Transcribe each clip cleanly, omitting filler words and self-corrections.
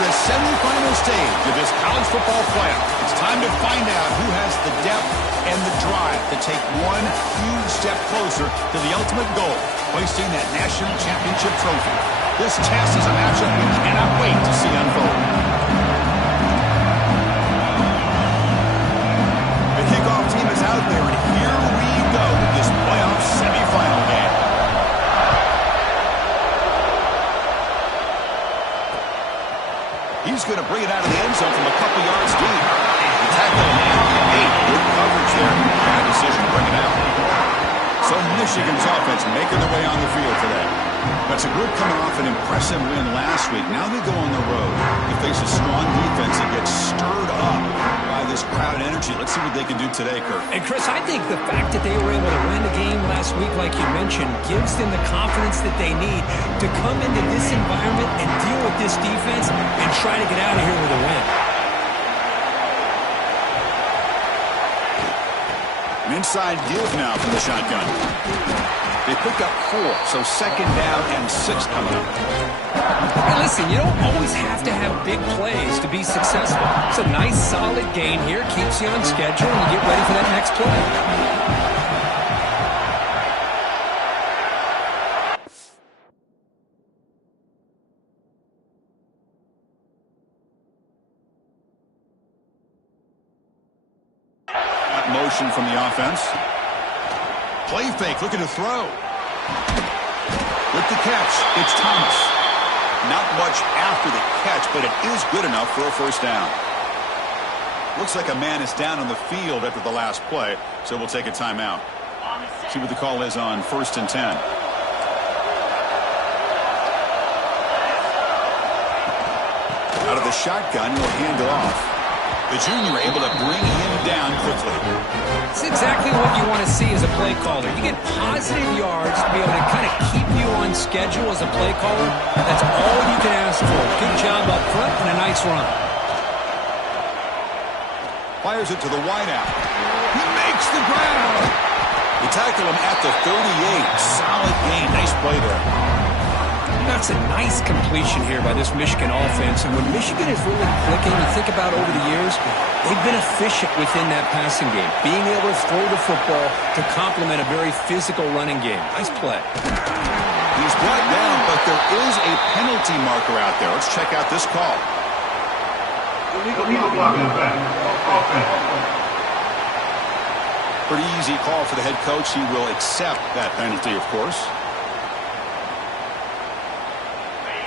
the semifinal stage of this college football playoff. It's time to find out who has the depth and the drive to take one huge step closer to the ultimate goal, hoisting that national championship trophy. This test is a matchup we cannot wait to see unfold. The kickoff team is out there, and here we go with this playoff semifinal game. He's going to bring it out of the end zone from a couple yards deep. The tackle made good coverage there. Bad decision to bring it out. So Michigan's offense making their way on the field today. That's a group coming off an impressive win last week. Now they go on the road to face a strong defense that gets stirred up by this crowd energy. Let's see what they can do today, Kirk. And Chris, I think the fact that they were able to win the game last week, like you mentioned, gives them the confidence that they need to come into this environment and deal with this defense and try to get out of here with a win. An inside give now from the shotgun. They pick up 4, so second down and 6 coming up. Hey, listen, you don't always have to have big plays to be successful. It's a nice, solid gain here. Keeps you on schedule, and you get ready for that next play. Motion from the offense. Play fake, looking to throw. With the catch, it's Thomas. Not much after the catch, but it is good enough for a first down. Looks like a man is down on the field after the last play, so we'll take a timeout. See what the call is on 1st and 10. Out of the shotgun, he'll hand it off. The junior able to bring him down quickly. It's exactly what you want to see as a play caller. You get positive yards to be able to kind of keep you on schedule as a play caller. That's all you can ask for. Good job up front and a nice run. Fires it to the wideout. He makes the grab. They tackle him at the 38. Solid gain. Nice play there. That's a nice completion here by this Michigan offense. And when Michigan is really clicking, you think about over the years, they've been efficient within that passing game, being able to throw the football to complement a very physical running game. Nice play. He's brought down, but there is a penalty marker out there. Let's check out this call. Pretty easy call for the head coach. He will accept that penalty, of course.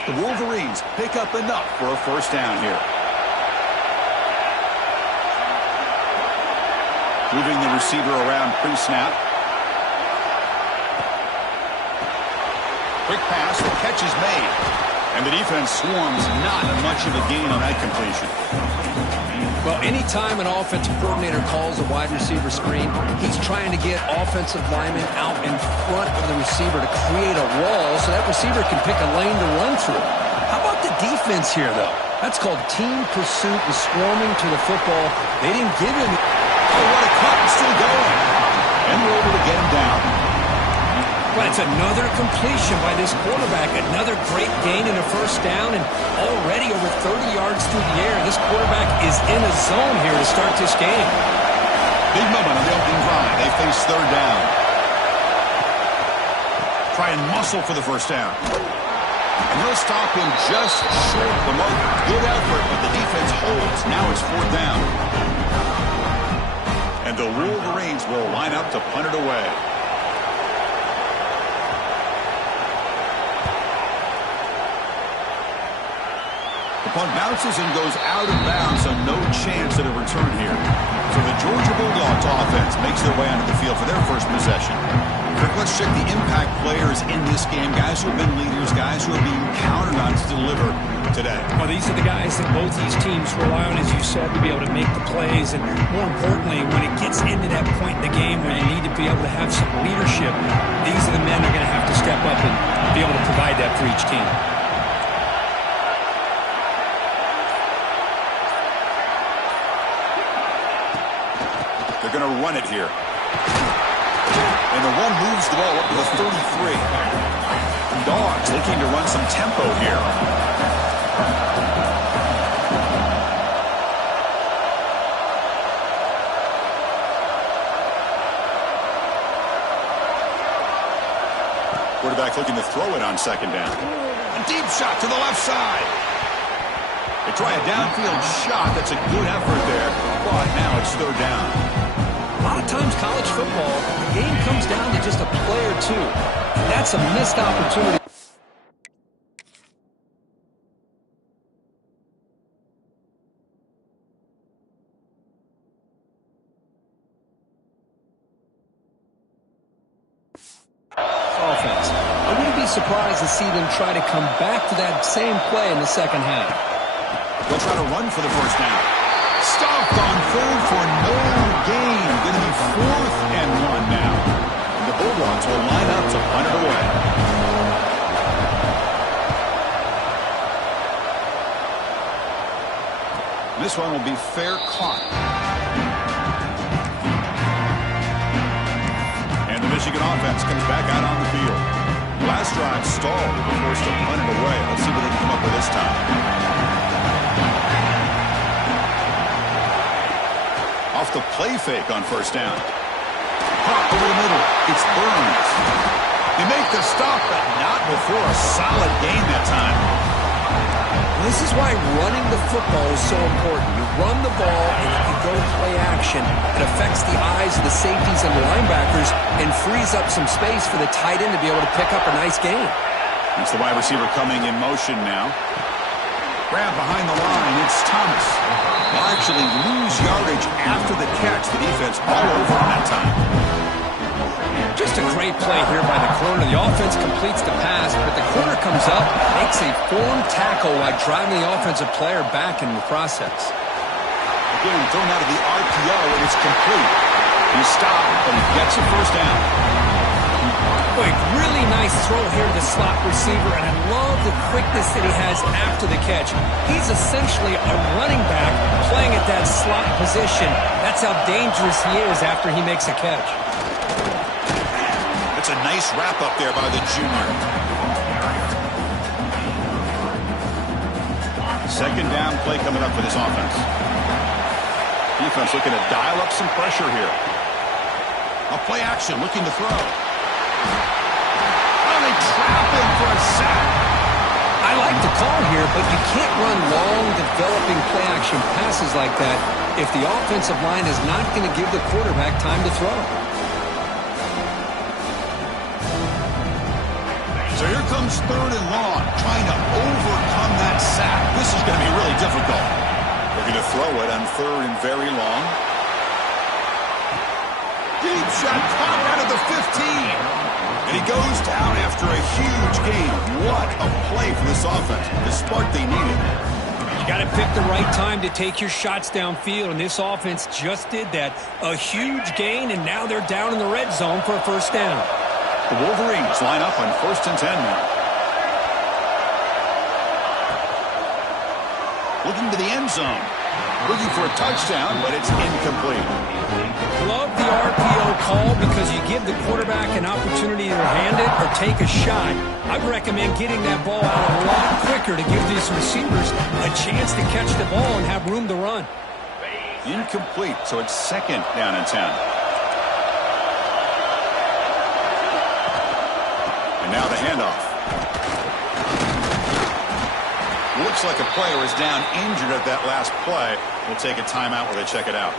The Wolverines pick up enough for a first down here. Moving the receiver around pre-snap. Quick pass, the catch is made. And the defense swarms, not much of a gain on that completion. Well, anytime an offensive coordinator calls a wide receiver screen, he's trying to get offensive linemen out in front of the receiver to create a wall so that receiver can pick a lane to run through. How about the defense here, though? That's called team pursuit and swarming to the football. They didn't give him... Oh, what a cut, still going. And we're able to get him down. But it's another completion by this quarterback. Another great gain in a first down, and already over 30 yards through the air. This quarterback is in a zone here to start this game. Big moment on the opening drive. They face third down. Try and muscle for the first down. And he'll stop him just short of the mark. Good effort, but the defense holds. Now it's fourth down. And the Wolverines will line up to punt it away. The punt bounces and goes out of bounds, so no chance at a return here. So the Georgia Bulldogs offense makes their way onto the field for their first possession. Kirk, let's check the impact players in this game. Guys who have been leaders, guys who are being counted on to deliver today. Well, these are the guys that both these teams rely on, as you said, to be able to make the plays. And more importantly, when it gets into that point in the game where you need to be able to have some leadership, these are the men that are going to have to step up and be able to provide that for each team. They're going to run it here. And the one moves the ball up to the 33. Dogs looking to run some tempo here. quarterback looking to throw it on second down. A deep shot to the left side. They try a downfield shot. That's a good effort there, but now it's third down. A lot of times college football, the game comes down to just a play or two. That's a missed opportunity. Offense. I wouldn't be surprised to see them try to come back to that same play in the second half. They'll try to run for the first down. Stopped on third for no gain. Going to be 4th and 1 now. And the Bulldogs will line up to punt it away. This one will be fair caught. And the Michigan offense comes back out on the field. Last drive stalled. They were forced to punt it away. Let's see what they can come up with this time. Off the play fake on first down. Pop over the middle. It's Burns. They make the stop, but not before a solid gain that time. This is why running the football is so important. You run the ball, and if you go play action, it affects the eyes of the safeties and the linebackers and frees up some space for the tight end to be able to pick up a nice gain. It's the wide receiver coming in motion now. Grab behind the line. It's Thomas. They'll actually lose yardage after the catch. The defense all over him that time. Just a great play here by the corner. The offense completes the pass, but the corner comes up, makes a formed tackle while driving the offensive player back in the process. Again, thrown out of the RPO, and it's complete. He stopped, but he gets a first down. Boy, really nice throw here to the slot receiver, and I love the quickness that he has after the catch. He's essentially a running back playing at that slot position. That's how dangerous he is after he makes a catch. It's a nice wrap-up there by the junior. Second down play coming up for this offense. Defense looking to dial up some pressure here. A play action, looking to throw. Oh, they trap him for a sack. I like the call here, but you can't run long, developing play-action passes like that if the offensive line is not going to give the quarterback time to throw. So here comes third and long, trying to overcome that sack. This is going to be really difficult. They're going to throw it on third and very long. Deep shot caught out of the 15. And he goes down after a huge gain. What a play for this offense. The spark they needed. You got to pick the right time to take your shots downfield, and this offense just did that. A huge gain, and now they're down in the red zone for a first down. The Wolverines line up on 1st and 10 now. Looking to the end zone. Looking for a touchdown, but it's incomplete. Love the RPO call because you give the quarterback an opportunity to hand it or take a shot. I'd recommend getting that ball out a lot quicker to give these receivers a chance to catch the ball and have room to run. Incomplete, so it's second down and 10. And now the handoff. Looks like a player is down injured at that last play. We'll take a timeout while they check it out.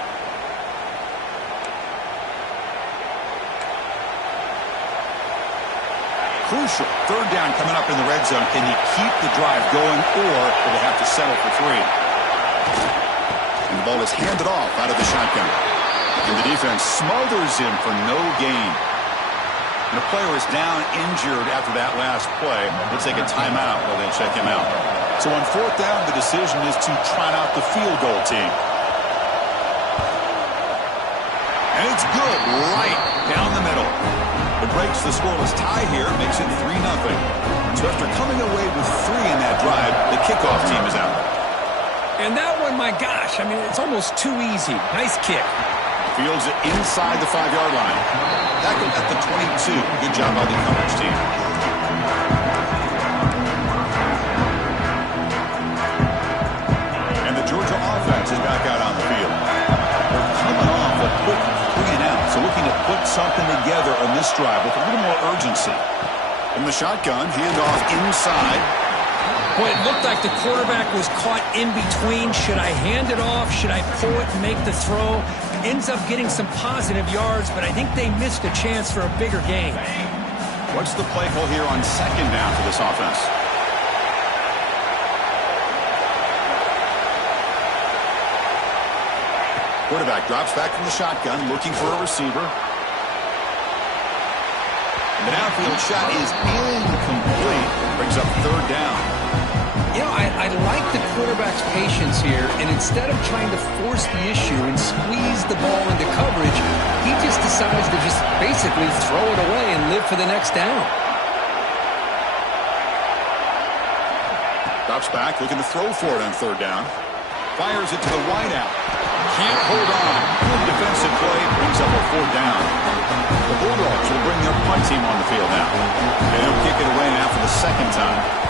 Crucial. Third down coming up in the red zone. Can you keep the drive going, or will they have to settle for 3? And the ball is handed off out of the shotgun. And the defense smothers him for no gain. And the player is down injured after that last play. We'll take a timeout while they check him out. So on 4th down, the decision is to trot out the field goal team. And it's good, right down the middle. It breaks the scoreless tie here, makes it 3-0. So after coming away with 3 in that drive, the kickoff team is out. And that one, my gosh, I mean, it's almost too easy. Nice kick. Fields it inside the 5-yard line. Tackled at the 22. Good job by the coverage team. And the Georgia offense is back out on the field. They're coming off a quick 3-and-out, so looking to put something together on this drive with a little more urgency. From the shotgun, handoff inside. Boy, it looked like the quarterback was caught in between. Should I hand it off? Should I pull it and make the throw? Ends up getting some positive yards, but I think they missed a chance for a bigger gain. What's the play call here on second down for this offense? Quarterback drops back from the shotgun, looking for a receiver. The downfield shot is incomplete. Brings up third down. You know, I like the quarterback's patience here, and instead of trying to force the issue and squeeze the ball into coverage, he just decides to just basically throw it away and live for the next down. Drops back, looking to throw for it on third down. Fires it to the wideout. Can't hold on. Good defensive play. Brings up a fourth down. The Bulldogs will bring their punt team on the field now. They'll kick it away now for the second time.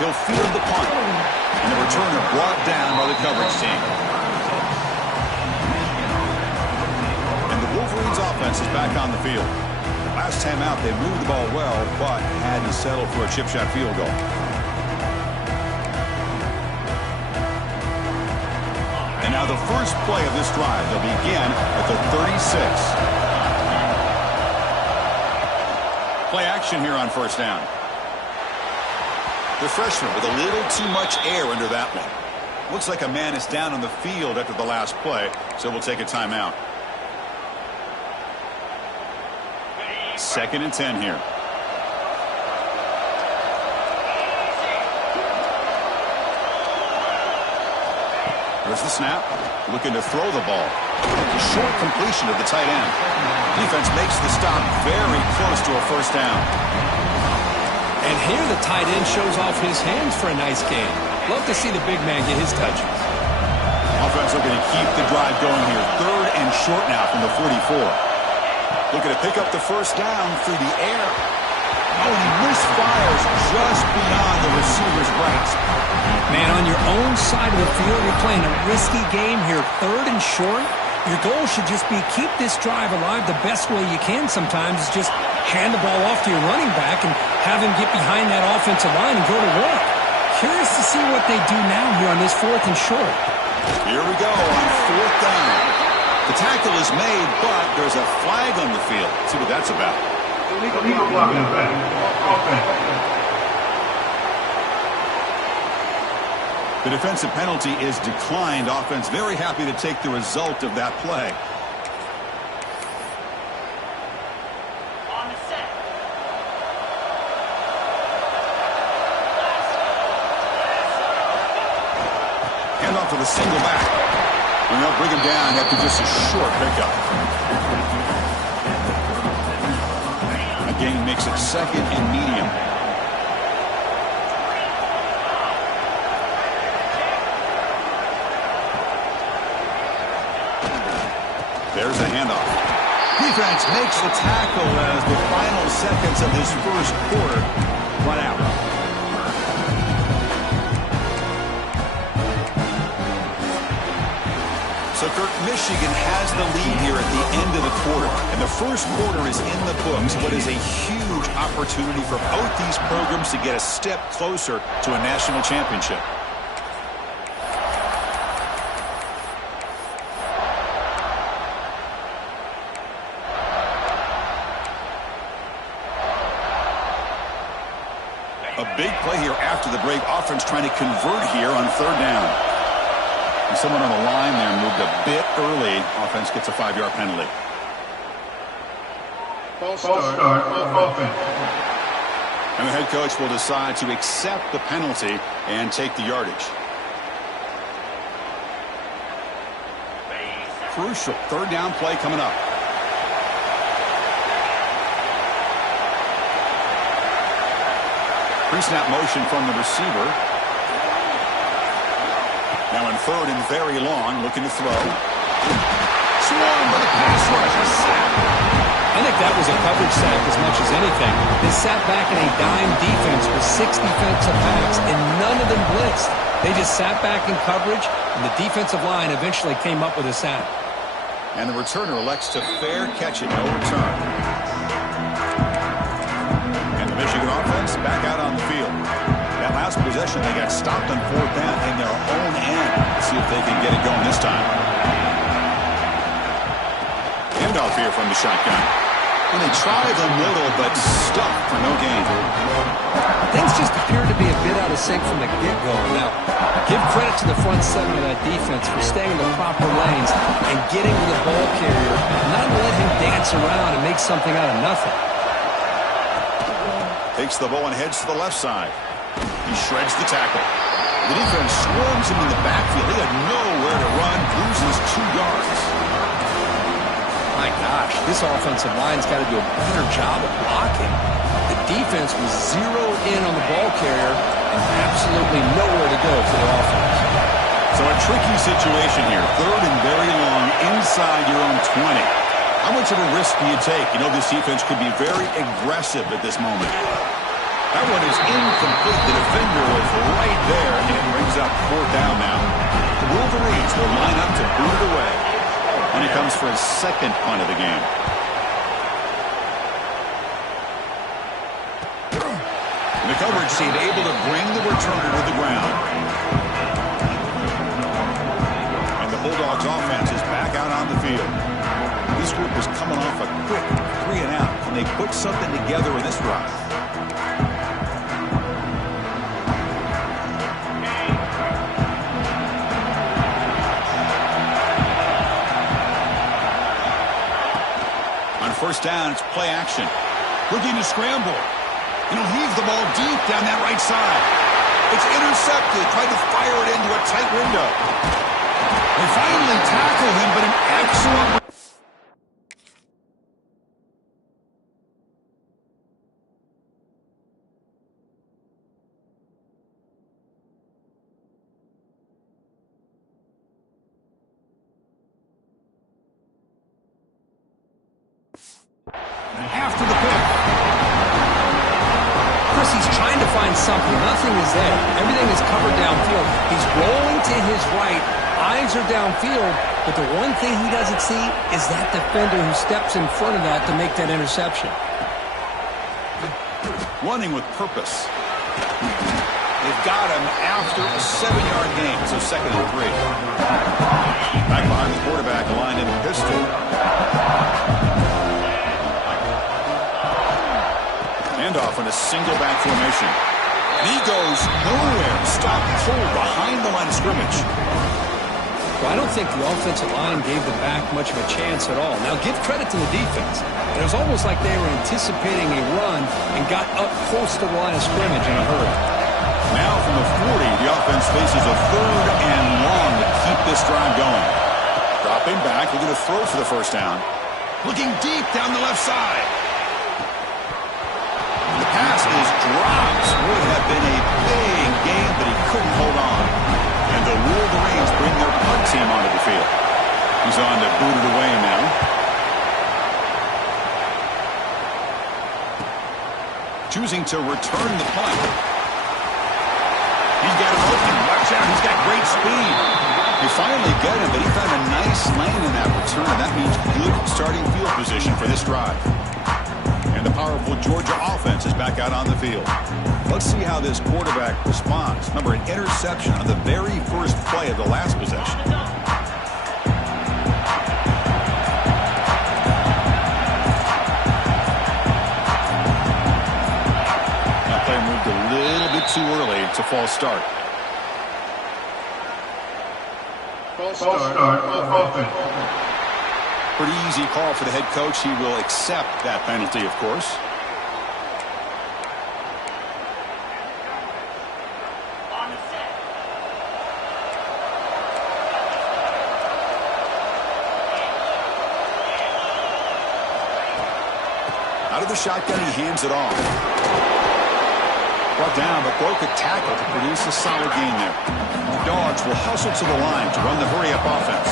He'll field the punt. And the returner brought down by the coverage team. And the Wolverines offense is back on the field. Last time out, they moved the ball well, but had to settle for a chip shot field goal. And now the first play of this drive. They'll begin at the 36. Play action here on first down. The freshman with a little too much air under that one. Looks like a man is down on the field after the last play, so we'll take a timeout. 2nd and 10 here. There's the snap. Looking to throw the ball. A short completion of the tight end. Defense makes the stop very close to a first down. And here the tight end shows off his hands for a nice gain. Love to see the big man get his touches. Offense looking to keep the drive going here. 3rd and short now from the 44. Looking to pick up the first down through the air. Oh, he misfires just beyond the receiver's grasp. Man, on your own side of the field, you're playing a risky game here. 3rd and short. Your goal should just be keep this drive alive the best way you can sometimes is just hand the ball off to your running back and have him get behind that offensive line and go to work. Curious to see what they do now here on this 4th and short. Here we go on 4th down. The tackle is made, but there's a flag on the field. Let's see what that's about. Illegal blocking offense. The defensive penalty is declined. Offense very happy to take the result of that play. Hand off to the single back. And they'll bring him down after just a short pickup. A gain makes it 2nd and medium. There's a handoff. Defense makes the tackle as the final seconds of this first quarter run out. So, Kirk, Michigan has the lead here at the end of the quarter. And the first quarter is in the books, but is a huge opportunity for both these programs to get a step closer to a national championship. A big play here after the break. Offense trying to convert here on 3rd down. And someone on the line there moved a bit early. Offense gets a 5-yard penalty. False start offense. And the head coach will decide to accept the penalty and take the yardage. Crucial 3rd down play coming up. Pre-snap motion from the receiver. Now in 3rd and very long, looking to throw. Swarmed by the pass rush. A sack. I think that was a coverage sack as much as anything. They sat back in a dime defense with 6 defensive backs, and none of them blitzed. They just sat back in coverage, and the defensive line eventually came up with a sack. And the returner elects to fair catch it, no return. And the Michigan offense back out on the field. That last possession, they got stopped on 4th down in their own end. Let's see if they can get it going this time. Handoff here from the shotgun. And they try the middle, but stuck for no gain. Things just appear to be a bit out of sync from the get-go. Now, give credit to the front seven of that defense for staying in the proper lanes and getting to the ball carrier, not let him dance around and make something out of nothing. Takes the ball and heads to the left side. He shreds the tackle. The defense swarms him in the backfield. He had nowhere to run, loses 2 yards. My gosh, this offensive line's got to do a better job of blocking. The defense was zeroed in on the ball carrier and absolutely nowhere to go for the offense. So a tricky situation here. 3rd and very long inside your own 20. How much of a risk do you take? You know this defense could be very aggressive at this moment. That one is incomplete. The defender was right there, and it brings up 4th down now. The Wolverines will line up to boot it away. And it comes for his 2nd punt of the game. The coverage team able to bring the returner to the ground. And the Bulldogs offense is back out on the field. This group is coming off a quick 3-and-out. Can they put something together in this drive? On 1st down, it's play action. Looking to scramble. And he'll heave the ball deep down that right side. It's intercepted. Tried to fire it into a tight window. They finally tackle him, but an excellent... After the pick. Chris, he's trying to find something. Nothing is there. Everything is covered downfield. He's rolling to his right. Eyes are downfield. But the one thing he doesn't see is that defender who steps in front of that to make that interception. Running with purpose. They've got him after a 7-yard gain. So 2nd and 3. Back behind the quarterback, aligned in the pistol. Handoff in a single back formation. And he goes nowhere. Stopped cold behind the line of scrimmage. Well, I don't think the offensive line gave the back much of a chance at all. Now, give credit to the defense. It was almost like they were anticipating a run and got up close to the line of scrimmage in a hurry. Now from the 40, the offense faces a 3rd and long to keep this drive going. Dropping back, looking to throw for the 1st down. Looking deep down the left side. The pass is dropped. Would have been a big game, but he couldn't hold on. And the Wolverines bring their punt team onto the field. He's on to boot it away now. Choosing to return the punt. He's got him open. Watch out. He's got great speed. They finally get him, but he found a nice lane in that return. That means good starting field position for this drive. And the powerful Georgia offense is back out on the field. Let's see how this quarterback responds. Remember, an interception on the very first play of the last possession. That play moved a little bit too early. It's a false start. False start, offense. Pretty easy call for the head coach. He will accept that penalty, of course. Out of the shotgun, he hands it off. Brought down, but broke a tackle to produce a solid gain there. Dogs will hustle to the line to run the hurry-up offense.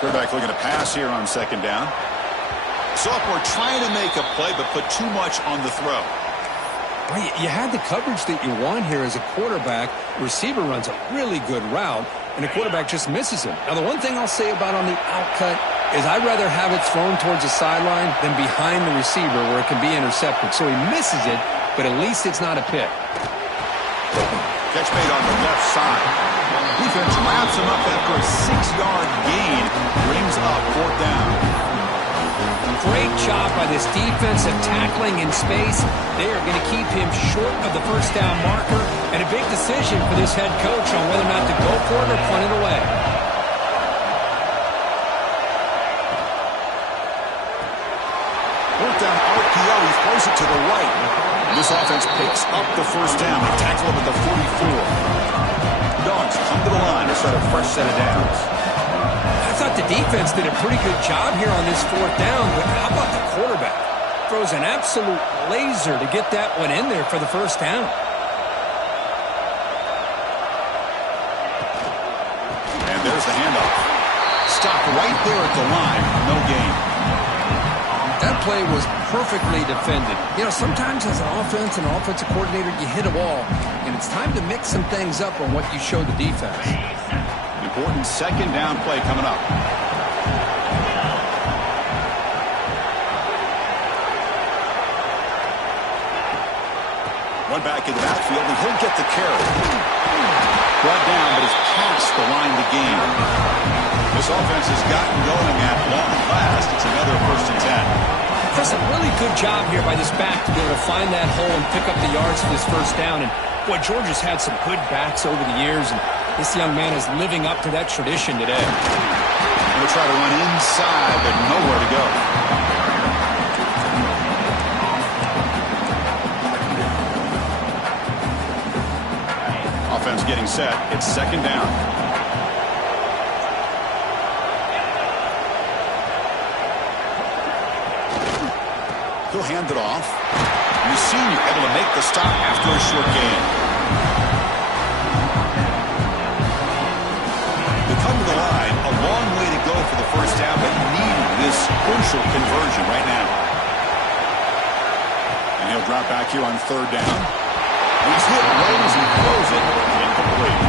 Quarterback looking to pass here on 2nd down. Sophomore trying to make a play, but put too much on the throw. Well, you had the coverage that you want here as a quarterback. Receiver runs a really good route, and the quarterback just misses him. Now, the one thing I'll say about on the outcut is I'd rather have it thrown towards the sideline than behind the receiver where it can be intercepted. So he misses it, but at least it's not a pick. Catch made on the left side. Defense wraps him up after a 6-yard gain. Brings up 4th down. Great job by this defense of tackling in space. They are going to keep him short of the first down marker, and a big decision for this head coach on whether or not to go for it or punt it away. Worked on RPO. He throws it to the right. This offense picks up the first down. They tackle him at the 44. Dogs come to the line to start a fresh set of downs. I thought the defense did a pretty good job here on this 4th down, but how about the quarterback? Throws an absolute laser to get that one in there for the first down. And there's the handoff. Stop right there at the line. No gain. That play was perfectly defended. You know, sometimes as an offense and an offensive coordinator, you hit a ball, and it's time to mix some things up on what you show the defense. Important 2nd down play coming up. Run back in the backfield, and he'll get the carry. Brought down, but he's past the line to gain. This offense has gotten going at long last. It's another 1st and 10. Chris, a really good job here by this back to be able to find that hole and pick up the yards for this first down. And, boy, Georgia's had some good backs over the years, and this young man is living up to that tradition today. We'll try to run inside, but nowhere to go. Offense getting set. It's 2nd down. He'll hand it off. Senior able to make the stop after a short gain. They come to the line. A long way to go for the first down, but needing this crucial conversion right now. And he'll drop back here on 3rd down. He's hit right as he throws it. Incomplete.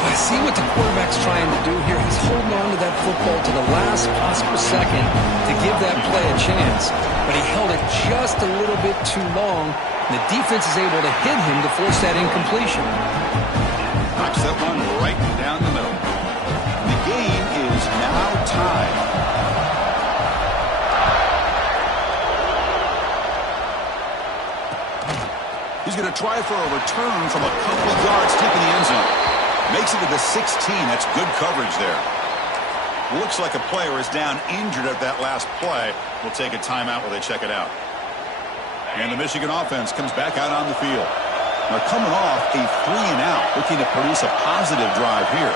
I see what the quarterback's trying to do here. He's holding on to that football to the last possible second to give that play a chance. But he held it just a little bit too long. And the defense is able to hit him to force that incompletion. Knocks that one right down the middle. The game is now tied. He's going to try for a return from a couple of yards deep in the end zone. Makes it to the 16. That's good coverage there. Looks like a player is down injured at that last play. We'll take a timeout while they check it out. And the Michigan offense comes back out on the field. They're coming off a 3-and-out, looking to produce a positive drive here.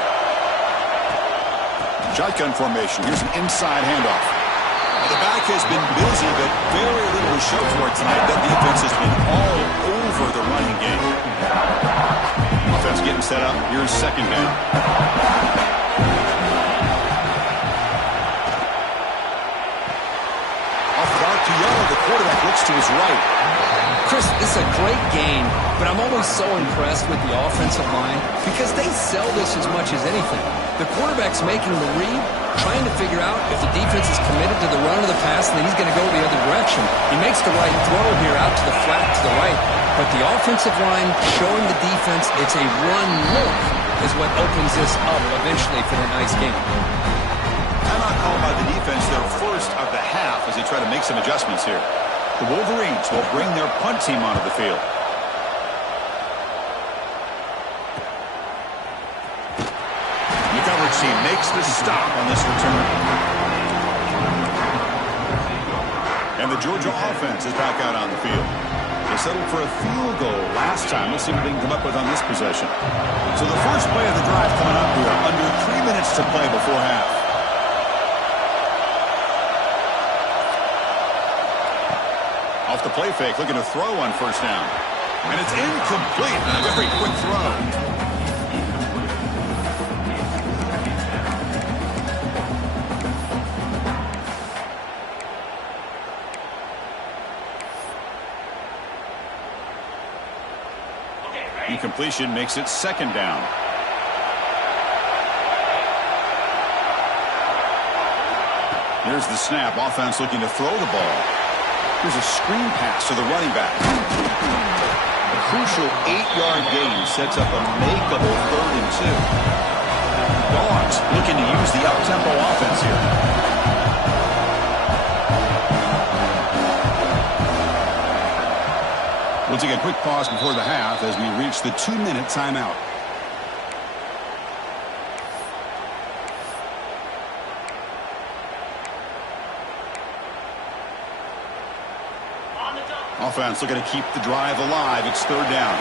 Shotgun formation. Here's an inside handoff. The back has been busy, but very little to show for it tonight. That defense has been all over the running game. Offense getting set up. Here's 2nd down. Off the RPO, the quarterback looks to his right. Chris, this is a great game, but I'm always so impressed with the offensive line because they sell this as much as anything. The quarterback's making the read, trying to figure out if the defense is committed to the run or the pass, and then he's going to go the other direction. He makes the right throw here out to the flat to the right, but the offensive line showing the defense it's a run look is what opens this up eventually for the nice game. Timeout called by the defense, their first of the half, as they try to make some adjustments here. The Wolverines will bring their punt team onto the field. The coverage team makes the stop on this return. And the Georgia offense is back out on the field. They settled for a field goal last time. Let's see what they can come up with on this possession. So the first play of the drive coming up here. Under 3 minutes to play before half. Off the play fake, looking to throw on first down. And it's incomplete. A very quick throw. Incompletion makes it second down. Here's the snap. Offense looking to throw the ball. Here's a screen pass to the running back. A crucial 8-yard gain sets up a makeable 3rd and 2. Dogs looking to use the up-tempo offense here. We'll take a quick pause before the half as we reach the 2-minute timeout. Offense looking to keep the drive alive. It's 3rd down.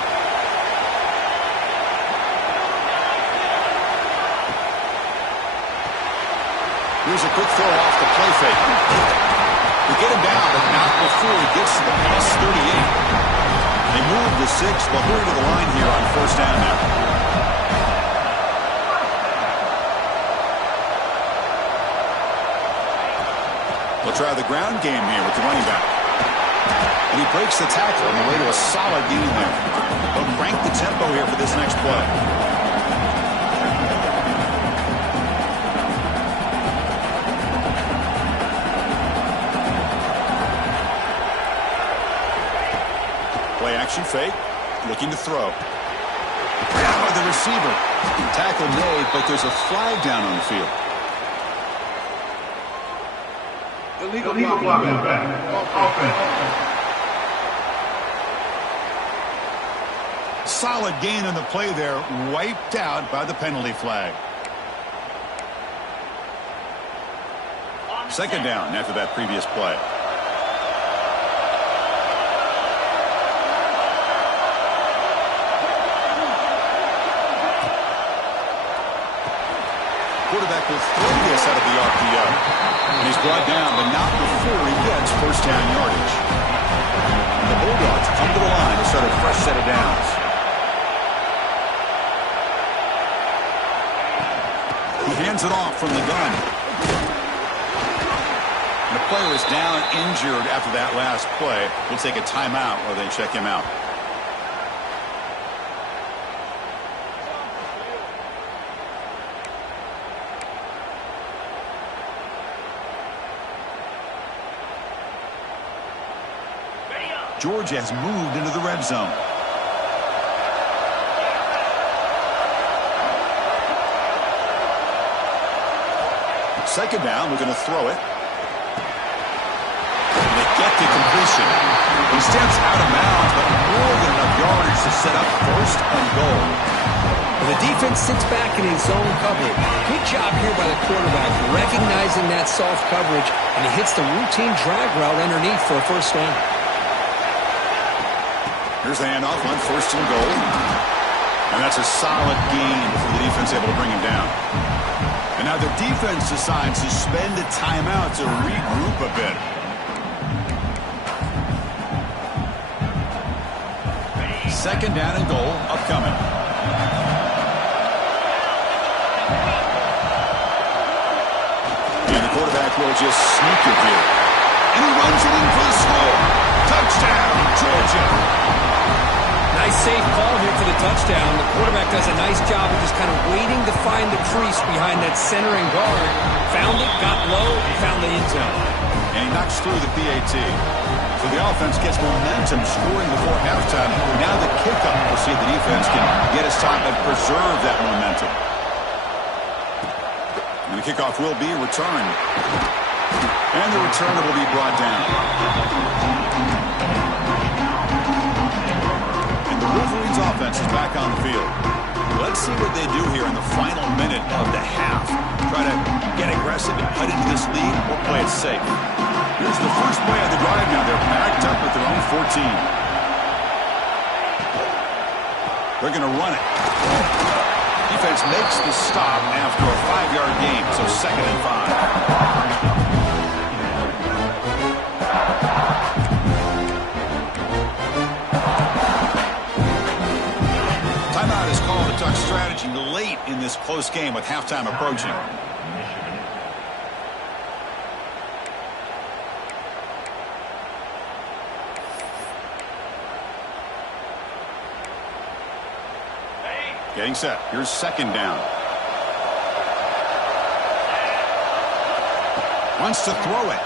Here's a quick throw off the play fake. They get him down, but not before he gets to the plus 38. They move the 6, but hurry to the line here on 1st down now. They'll try the ground game here with the running back. And he breaks the tackle on the way to a solid gain there. They'll crank the tempo here for this next play. Play action fake. Looking to throw. Down by the receiver. Tackle made, but there's a flag down on the field. Illegal blocking back. Offense. Solid gain on the play there, wiped out by the penalty flag. 2nd down after that previous play. Quarterback will throw this out of the RPO. And he's brought down, but not before he gets 1st down yardage. The Bulldogs come to the line to start a fresh set of downs. He hands it off from the gun. And the player is down injured after that last play. We'll take a timeout while they check him out. Georgia has moved into the red zone. Second down, we're going to throw it. And they get the completion. He steps out of bounds, but more than enough yardage to set up 1st and goal. The defense sits back in his zone coverage. Good job here by the quarterback, recognizing that soft coverage, and he hits the routine drag route underneath for a 1st down. Here's the handoff on 1st and goal. And that's a solid gain before the defense able to bring him down. And now the defense decides to spend a timeout to regroup a bit. Second down and goal upcoming. And the quarterback will just sneak it here. And he runs it in for the score. Touchdown, Georgia. Nice safe call here for the touchdown. The quarterback does a nice job of just kind of waiting to find the crease behind that centering guard. Found it, got low, and found the end zone. And he knocks through the PAT. So the offense gets momentum scoring before halftime. Now the kickoff. We'll see if the defense can get a stop and preserve that momentum. And the kickoff will be returned. And the returner will be brought down. And the Wolverines offense is back on the field. Let's see what they do here in the final minute of the half. Try to get aggressive and cut into this lead or play it safe. Here's the first play of the drive now. They're backed up at their own 14. They're going to run it. Defense makes the stop after a 5-yard gain, so 2nd and 5. Timeout is called to talk strategy late in this close game with halftime approaching. Getting set. Here's second down. Wants to throw it.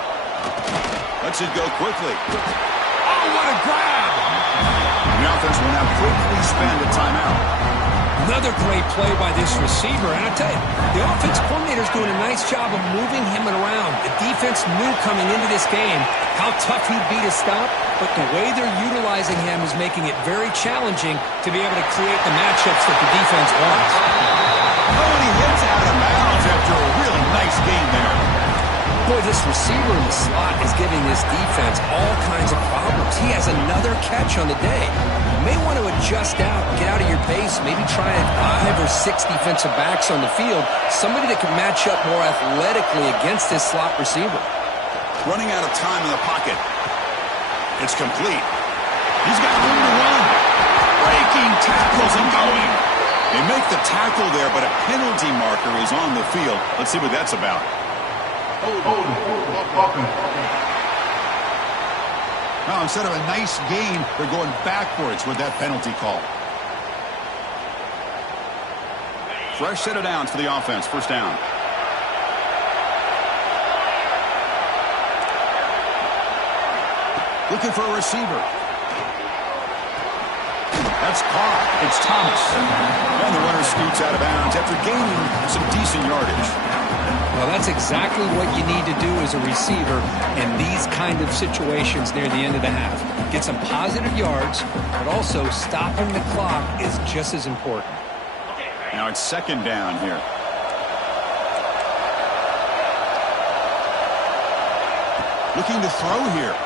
Lets it go quickly. Oh, what a grab! And the offense will now quickly spend a timeout. Another great play by this receiver. And I tell you, the offense coordinator's doing a nice job of moving him around. The defense knew coming into this game how tough he'd be to stop, but the way they're utilizing him is making it very challenging to be able to create the matchups that the defense wants. Oh, and he hits out of bounds after a really nice game there. Boy, this receiver in the slot is giving this defense all kinds of problems. He has another catch on the day. You may want to adjust out, get out of your pace, maybe try 5 or 6 defensive backs on the field, somebody that can match up more athletically against this slot receiver. Running out of time in the pocket. It's complete. He's got room to run. Breaking tackles and going. They make the tackle there, but a penalty marker is on the field. Let's see what that's about. Now, instead of a nice gain, they're going backwards with that penalty call. Fresh set of downs for the offense. First down. Looking for a receiver. That's caught. It's Thomas. And the runner scoots out of bounds after gaining some decent yardage. Well, that's exactly what you need to do as a receiver in these kind of situations near the end of the half. Get some positive yards, but also stopping the clock is just as important. Now it's second down here. Looking to throw here.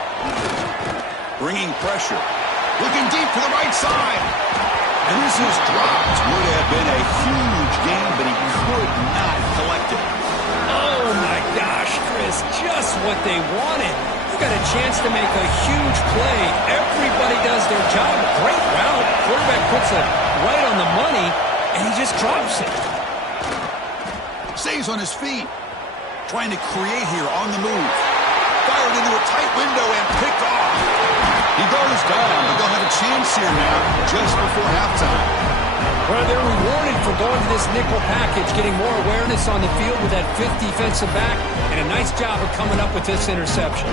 Bringing pressure. Looking deep to the right side. And this is dropped. Would have been a huge gain, but he could not collect it. Oh, my gosh, Chris, just what they wanted. You got a chance to make a huge play. Everybody does their job. Great route. Quarterback puts it right on the money, and he just drops it. Stays on his feet. Trying to create here on the move. Fired into a tight window and picked off. He goes down, but they'll have a chance here now just before halftime. Well, they're rewarded for going to this nickel package, getting more awareness on the field with that 5th defensive back, and a nice job of coming up with this interception.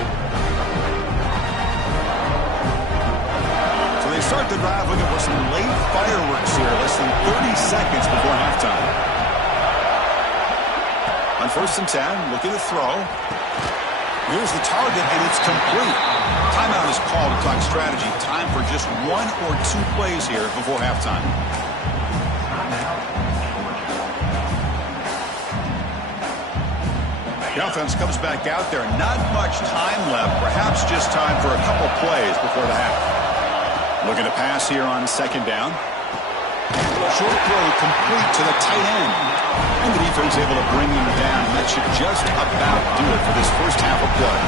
So they start the drive looking for some late fireworks here, less than 30 seconds before halftime. On 1st and 10, looking to throw. Here's the target, and it's complete. Timeout is called to talk strategy. Time for just 1 or 2 plays here before halftime. The offense comes back out there. Not much time left. Perhaps just time for a couple plays before the half. Looking to pass here on second down. Short throw complete to the tight end. And the defense able to bring him down. And that should just about do it for this first half of play.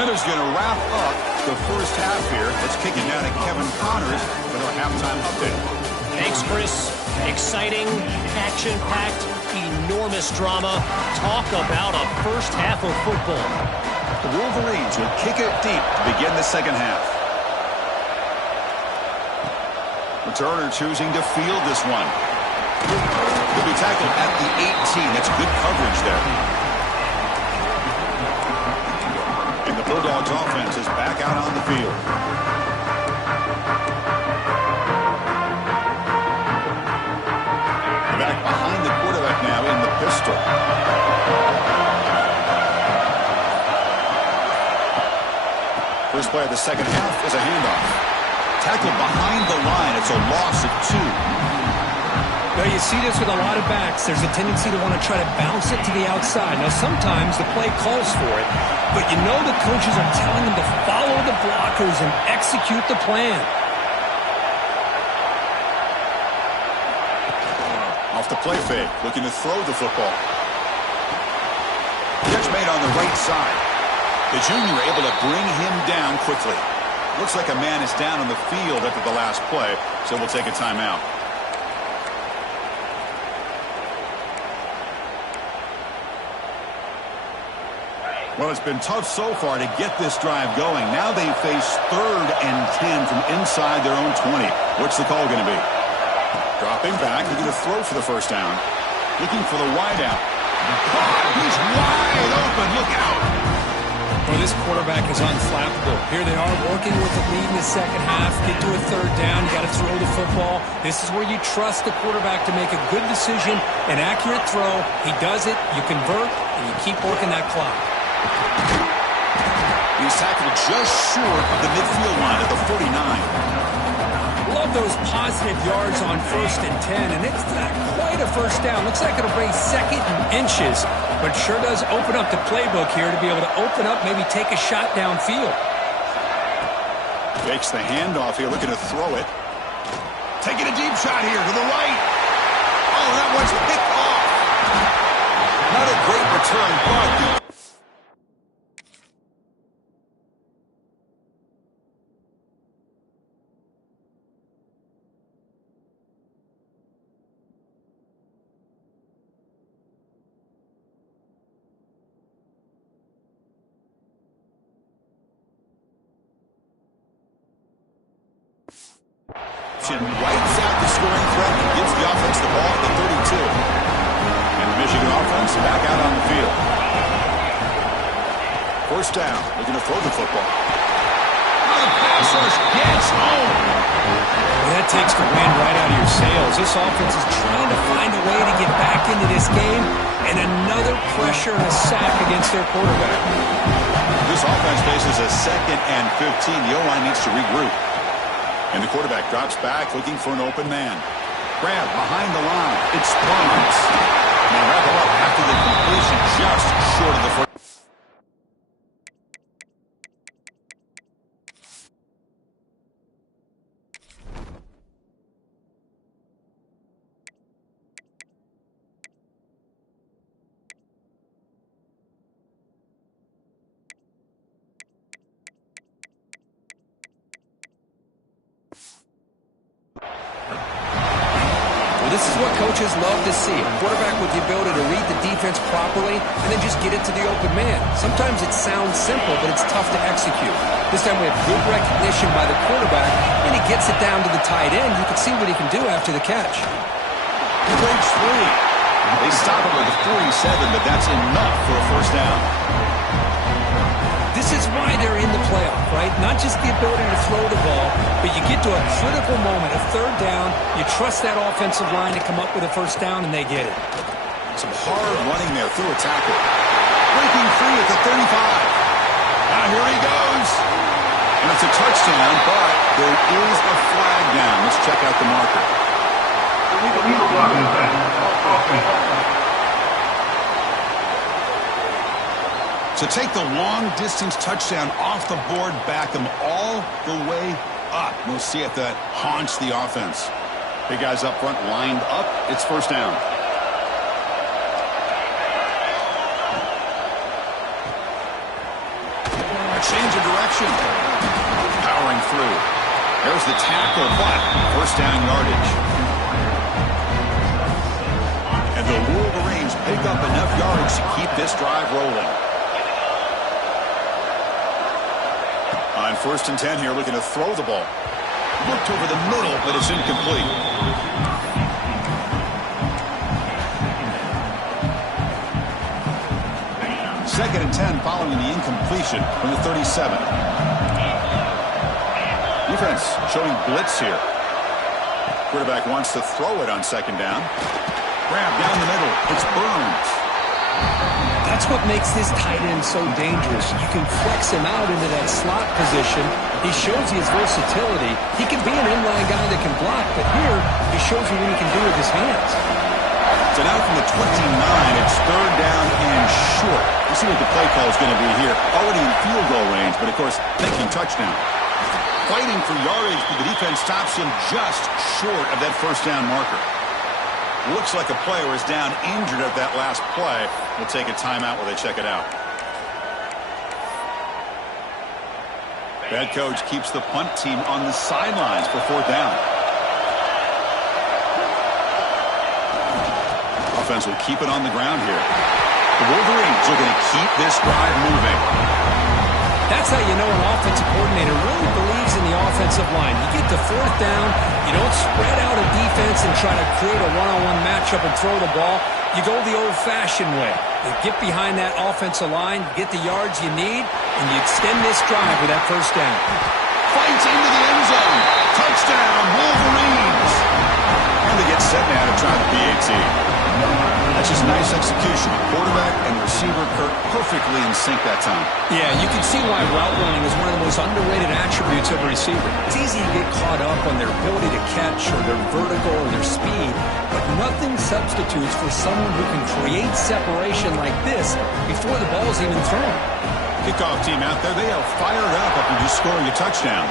Miller's going to wrap up the first half here. Let's kick it down to Kevin Connors with our halftime update. Thanks, Chris. Exciting, action-packed, enormous drama. Talk about a first half of football. The Wolverines will kick it deep to begin the second half. Returner choosing to field this one. He'll be tackled at the 18. That's good coverage there. And the Bulldogs offense is back out on the field. Back behind the quarterback now in the pistol. First play of the second half is a handoff. Tackled behind the line. It's a loss of 2. Well, you see this with a lot of backs. There's a tendency to want to try to bounce it to the outside. Now, sometimes the play calls for it, but you know the coaches are telling them to follow the blockers and execute the plan. Off the play fake, looking to throw the football. Catch made on the right side. The junior able to bring him down quickly. Looks like a man is down on the field after the last play, so we'll take a timeout. Well, it's been tough so far to get this drive going. Now they face 3rd and 10 from inside their own 20. What's the call going to be? Dropping back, looking to throw for the first down. Looking for the wide out. He's wide open. Look out. Well, this quarterback is unflappable. Here they are working with the lead in the second half. Get to a third down. You got to throw the football. This is where you trust the quarterback to make a good decision, an accurate throw. He does it. You convert, and you keep working that clock. He's tackled just short of the midfield line at the 49. Love those positive yards on 1st and 10, and it's not quite a first down. Looks like it'll bring second and inches, but sure does open up the playbook here to be able to open up, maybe take a shot downfield. Fakes the handoff here, looking to throw it. Taking a deep shot here to the right. Oh, that one's picked off. Not a great return, but wipes out the scoring threat and gives the offense the ball at the 32. And the Michigan offense back out on the field. First down, looking to throw the football. Oh, the pass rush gets home. Well, that takes the wind right out of your sails. This offense is trying to find a way to get back into this game, and another pressure and a sack against their quarterback. This offense faces a 2nd and 15. The O-line needs to regroup. And the quarterback drops back, looking for an open man. Grab behind the line. It's Barnes. And they wrap him up after the completion just short of the first. This is what coaches love to see. A quarterback with the ability to read the defense properly and then just get it to the open man. Sometimes it sounds simple, but it's tough to execute. This time we have good recognition by the quarterback, and he gets it down to the tight end. You can see what he can do after the catch. He breaks free. They stop him at the 47, but that's enough for a first down. This is why they're in the playoff, right? Not just the ability to throw the ball, but you get to a critical moment, a third down, you trust that offensive line to come up with a first down, and they get it. Some hard running there through a tackle. Breaking free at the 35. Now here he goes. And it's a touchdown, but there is a flag down. Let's check out the marker. Illegal blocking back. Offense. So take the long-distance touchdown off the board, back them all the way up. We'll see if that haunts the offense. Big guys up front lined up. It's first down. A change of direction. Powering through. There's the tackle, but first down yardage. And the Wolverines pick up enough yards to keep this drive rolling. On 1st and 10 here, looking to throw the ball. Looked over the middle, but it's incomplete. Second and 10 following the incompletion from the 37. Defense showing blitz here. Quarterback wants to throw it on second down. Grab down the middle. It's Burns. That's what makes this tight end so dangerous. You can flex him out into that slot position. He shows his versatility. He can be an inline guy that can block, but here he shows you what he can do with his hands. So now from the 29, it's third down and short. We'll see what the play call is going to be here. Already in field goal range, but of course thinking touchdown. Fighting for yardage, but the defense stops him just short of that first down marker. Looks like a player is down injured at that last play. We'll take a timeout while they check it out. Head coach keeps the punt team on the sidelines for fourth down. Offense will keep it on the ground here. The Wolverines are going to keep this drive moving. That's how you know an offensive coordinator really believes in the offensive offensive line. You get to fourth down, you don't spread out a defense and try to create a one-on-one matchup and throw the ball. You go the old-fashioned way. You get behind that offensive line, you get the yards you need, and you extend this drive with that first down. Fights into the end zone. Touchdown, Wolverines. And they get set now to try the PAT. That's just nice execution. Quarterback and receiver Kirk perfectly in sync that time. Yeah, you can see why route running is one of the most underrated attributes of a receiver. It's easy to get caught up on their ability to catch or their vertical or their speed, but nothing substitutes for someone who can create separation like this before the ball's even thrown. Kickoff team out there, they are fired up after just scoring a touchdown.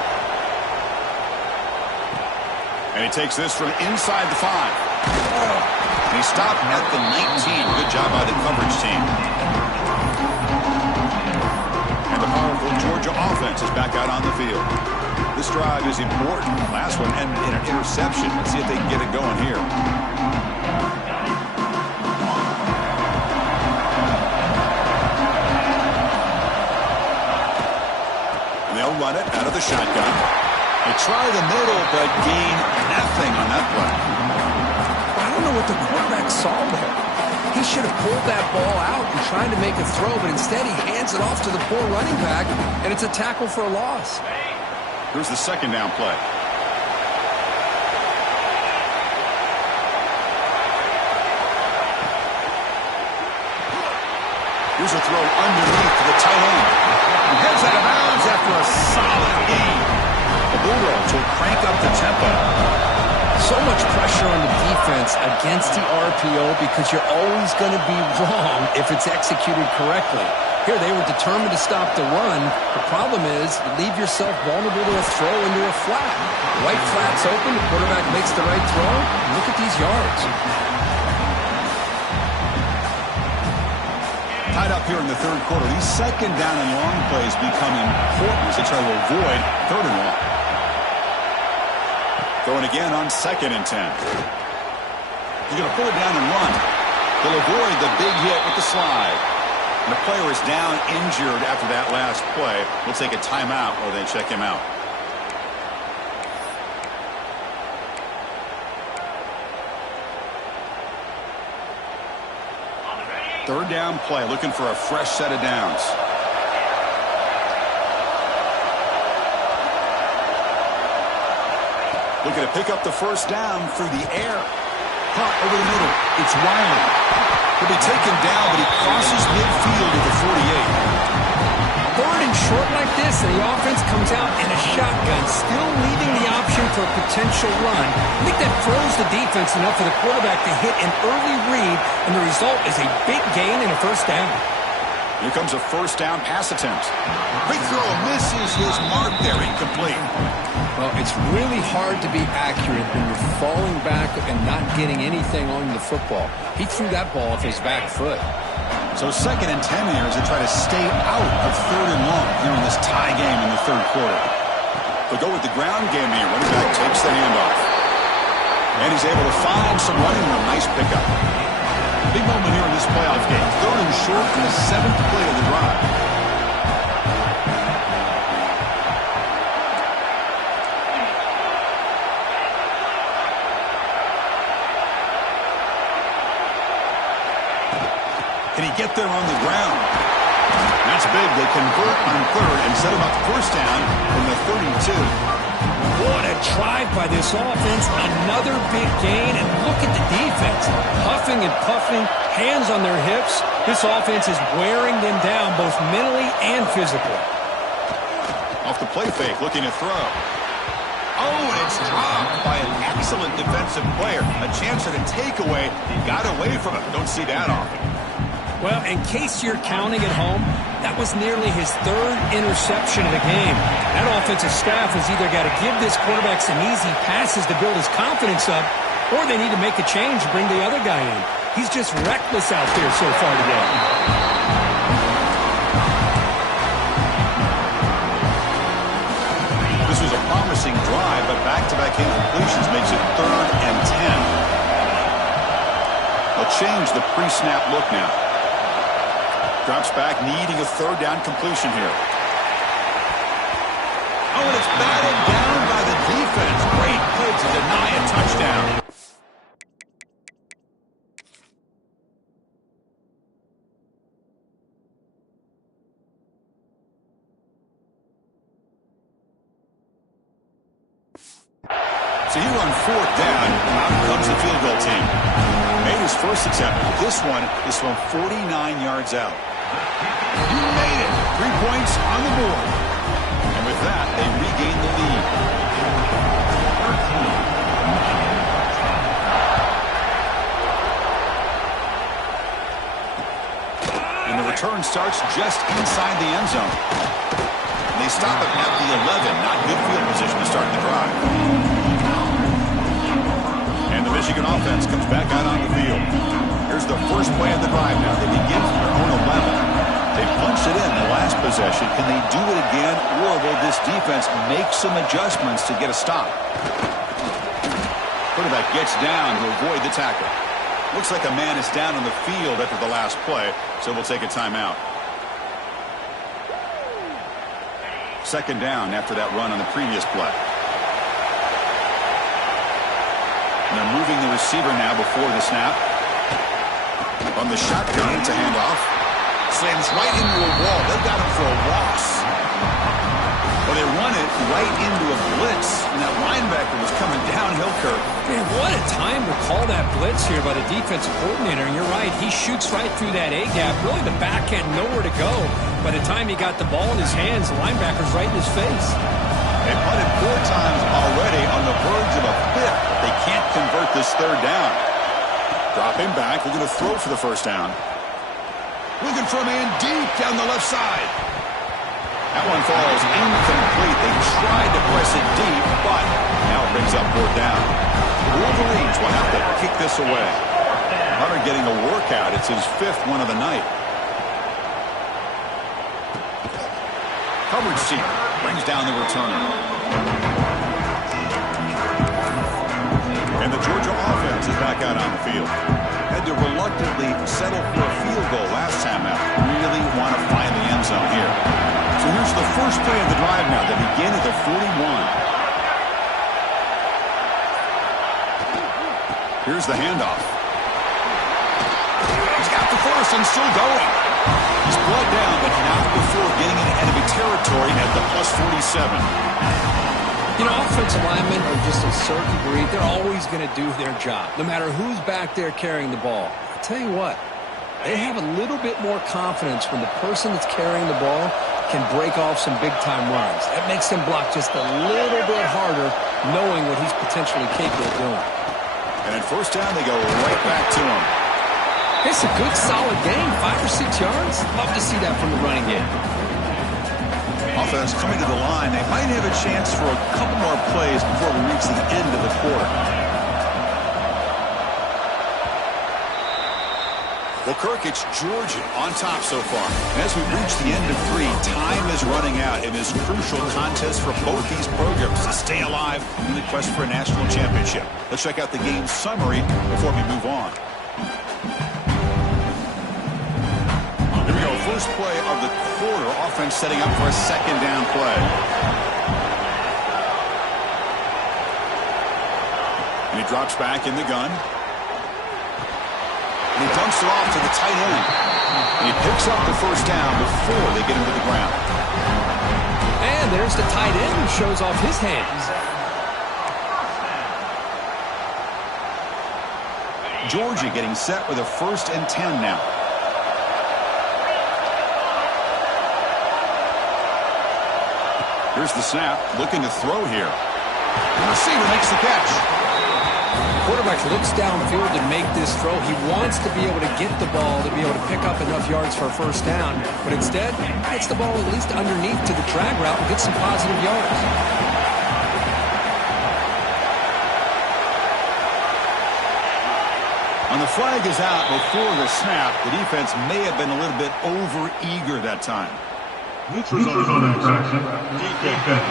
And he takes this from inside the 5. And he stopped at the 19. Good job by the coverage team. And the powerful Georgia offense is back out on the field. This drive is important. Last one ended in an interception. Let's see if they can get it going here. And they'll run it out of the shotgun. They try the middle, but gain nothing on that play. I don't know what the quarterback saw there. He should have pulled that ball out and tried to make a throw, but instead he hands it off to the poor running back, and it's a tackle for a loss. Here's the second down play. Here's a throw underneath to the tight end. He heads out of bounds after a solid gain. The Bulldogs will crank up the tempo. So much pressure on the defense against the RPO because you're always going to be wrong if it's executed correctly. Here, they were determined to stop the run. The problem is you leave yourself vulnerable to a throw into a flat. Right flat's open, the quarterback makes the right throw. Look at these yards. Tied up here in the third quarter. These second down and long plays become important as they try to avoid third and long. Going again on 2nd and 10. He's going to pull it down and run. They'll avoid the big hit with the slide. And the player is down injured after that last play. We'll take a timeout while they check him out. Third down play, looking for a fresh set of downs. Looking to pick up the first down through the air. Caught over the middle. It's Wiley. He'll be taken down, but he crosses midfield at the 48. Third and short like this, and the offense comes out in a shotgun, still leaving the option for a potential run. I think that throws the defense enough for the quarterback to hit an early read, and the result is a big gain and a first down. Here comes a first down pass attempt. Big throw misses his mark there, incomplete. Well, it's really hard to be accurate when you're falling back and not getting anything on the football. He threw that ball off his back foot. So 2nd and 10 here as they try to stay out of third and long here in this tie game in the third quarter. They'll go with the ground game here. Running back takes the handoff. And he's able to find some running room. Nice pickup. Big moment here in this playoff game. Third and short in the 7th play of the drive. Can he get there on the ground? That's big. They convert on third and set him up first down from the 32. What a drive by this offense. Another big gain, and look at the defense. Huffing and puffing, hands on their hips. This offense is wearing them down both mentally and physically. Off the play fake, looking to throw. Oh, and it's dropped by an excellent defensive player. A chance at a takeaway. He got away from him. Don't see that often. Well, in case you're counting at home, that was nearly his third interception of the game. That offensive staff has either got to give this quarterback some easy passes to build his confidence up, or they need to make a change and bring the other guy in. He's just reckless out there so far today. This was a promising drive, but back-to-back incompletions makes it 3rd and 10. They'll change the pre-snap look now. Drops back, needing a third down completion here. Oh, and it's batted down by So here on 4th down, out comes the field goal team. Made his first attempt. This one is from 49 yards out. You made it. 3 points on the board. And with that, they regain the lead. And the return starts just inside the end zone. And they stop it at the 11. Not good field position to start the drive. And the Michigan offense comes back out on the field. Here's the first play of the drive. Now they begin from their own 11. They punched it in the last possession. Can they do it again, or will this defense make some adjustments to get a stop? Quarterback gets down to avoid the tackle. Looks like a man is down on the field after the last play, so we'll take a timeout. Second down after that run on the previous play. And they're moving the receiver now before the snap. On the shotgun, it's a handoff. Slams right into a wall. They've got him for a loss. Well, they run it right into a blitz, and that linebacker was coming downhill, Kirk. Man, what a time to call that blitz here by the defensive coordinator. And you're right, he shoots right through that A-gap. Really, the back had nowhere to go. By the time he got the ball in his hands, the linebacker's right in his face. They punted 4 times already, on the verge of a 5th. But they can't convert this 3rd down. Drop him back. They're going to throw for the first down. Looking for a man deep down the left side. That one falls incomplete. They tried to press it deep, but now it brings up 4th down. Wolverines will have to kick this away. Hunter getting a workout. It's his 5th one of the night. Coverage seat brings down the returner. And the Georgia offense is back out on the field. Had to reluctantly settle for a field goal last time out. Really want to find the end zone here. So here's the first play of the drive now. They begin at the 41. Here's the handoff. He's got the first and still going. He's brought down, but not before getting into enemy territory at the +47. You know, offensive linemen are just a certain breed. They're always going to do their job, no matter who's back there carrying the ball. I tell you what, they have a little bit more confidence when the person that's carrying the ball can break off some big-time runs. That makes them block just a little bit harder, knowing what he's potentially capable of doing. And at first down, they go right back to him. It's a good, solid game, 5 or 6 yards. Love to see that from the running game. Offense coming to the line. They might have a chance for a couple more plays before we reach the end of the quarter. Well, Kirk, it's Georgia on top so far. And as we reach the end of 3, time is running out in this crucial contest for both these programs to stay alive in the quest for a national championship. Let's check out the game summary before we move on. Here we go. First play of the quarter. Offense setting up for a second down play. And he drops back in the gun. And he dumps it off to the tight end. And he picks up the first down before they get him to the ground. And there's the tight end who shows off his hands. Georgia getting set with a 1st and 10 now. Here's the snap, looking to throw here. The receiver makes the catch. Quarterback looks downfield to make this throw. He wants to be able to get the ball to be able to pick up enough yards for a first down, but instead gets the ball at least underneath to the drag route and gets some positive yards. And the flag is out before the snap. The defense may have been a little bit over-eager that time. Neutral zone infraction. Defense.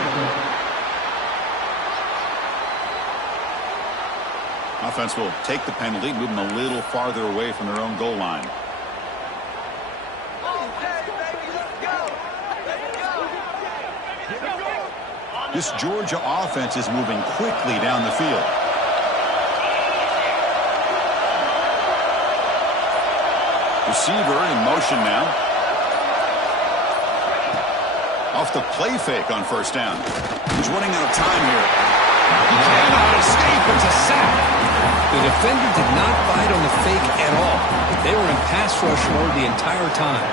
Offense will take the penalty, move them a little farther away from their own goal line. This Georgia offense is moving quickly down the field. Receiver in motion now. Off the play fake on first down. He's running out of time here. He cannot escape. defender did not bite on the fake at all. They were in pass rush mode the entire time.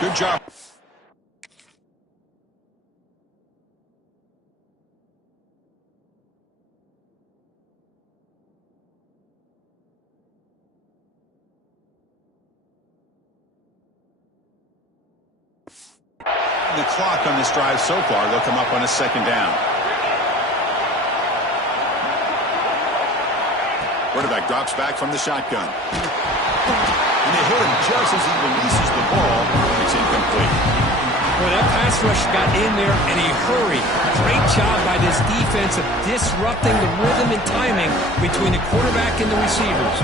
Good job. The clock on this drive so far, they'll come up on a second down. Quarterback drops back from the shotgun. And they hit him just as he releases the ball. It's incomplete. Well, that pass rush got in there, and he hurried. Great job by this defense of disrupting the rhythm and timing between the quarterback and the receivers.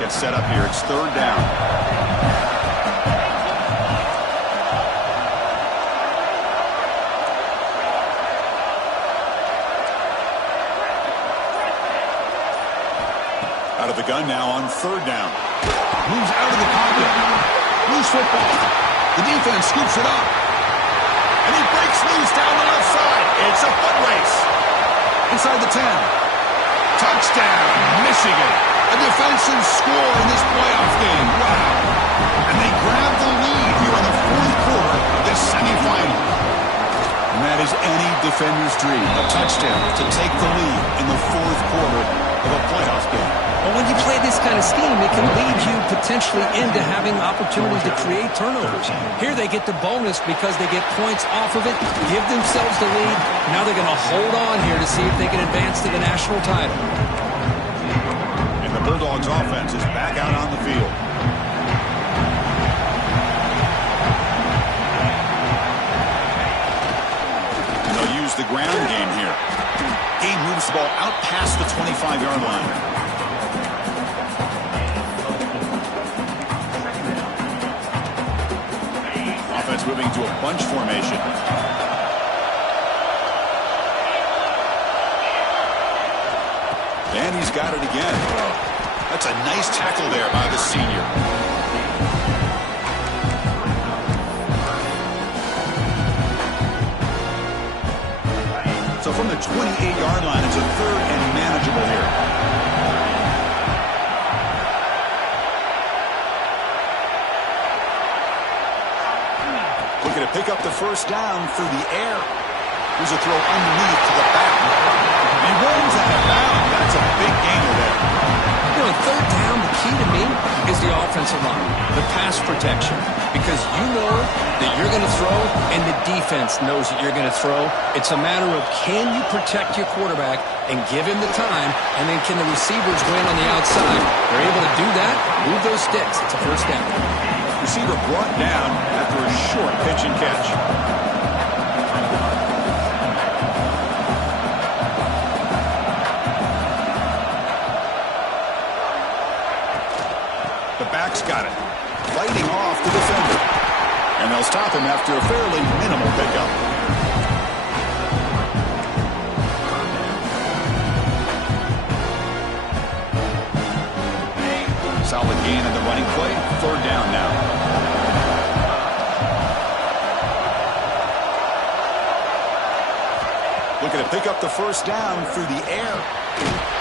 Gets set up here. It's third down. Out of the gun now on third down. Moves out of the pocket. Loose football. The defense scoops it up. And he breaks loose down the left side. It's a foot race. Inside the 10. Touchdown, Michigan. A defensive score in this playoff game. Wow. And they grab the lead here in the fourth quarter of this semifinal. And that is any defender's dream. A touchdown to take the lead in the fourth quarter of a playoff game. Well, when you play this kind of scheme, it can lead you potentially into having opportunities to create turnovers. Here they get the bonus because they get points off of it, give themselves the lead. Now they're going to hold on here to see if they can advance to the national title. The Bulldogs offense is back out on the field. And they'll use the ground game here. Game moves the ball out past the 25-yard line. Offense moving to a bunch formation. And he's got it again. That's a nice tackle there by the senior. So from the 28-yard line, it's a third and manageable here. Looking to pick up the first down through the air. Here's a throw underneath to the back. He runs out of bounds. That's a big gainer there. You know, third down, the key to me is the offensive line, the pass protection, because you know that you're going to throw and the defense knows that you're going to throw. It's a matter of can you protect your quarterback and give him the time, and then can the receivers win on the outside? They're able to do that, move those sticks. It's a first down. Receiver brought down after a short pitch and catch. Back's got it. Fighting off the defender. And they'll stop him after a fairly minimal pickup. Solid gain in the running play. Third down now. Looking to pick up the first down through the air.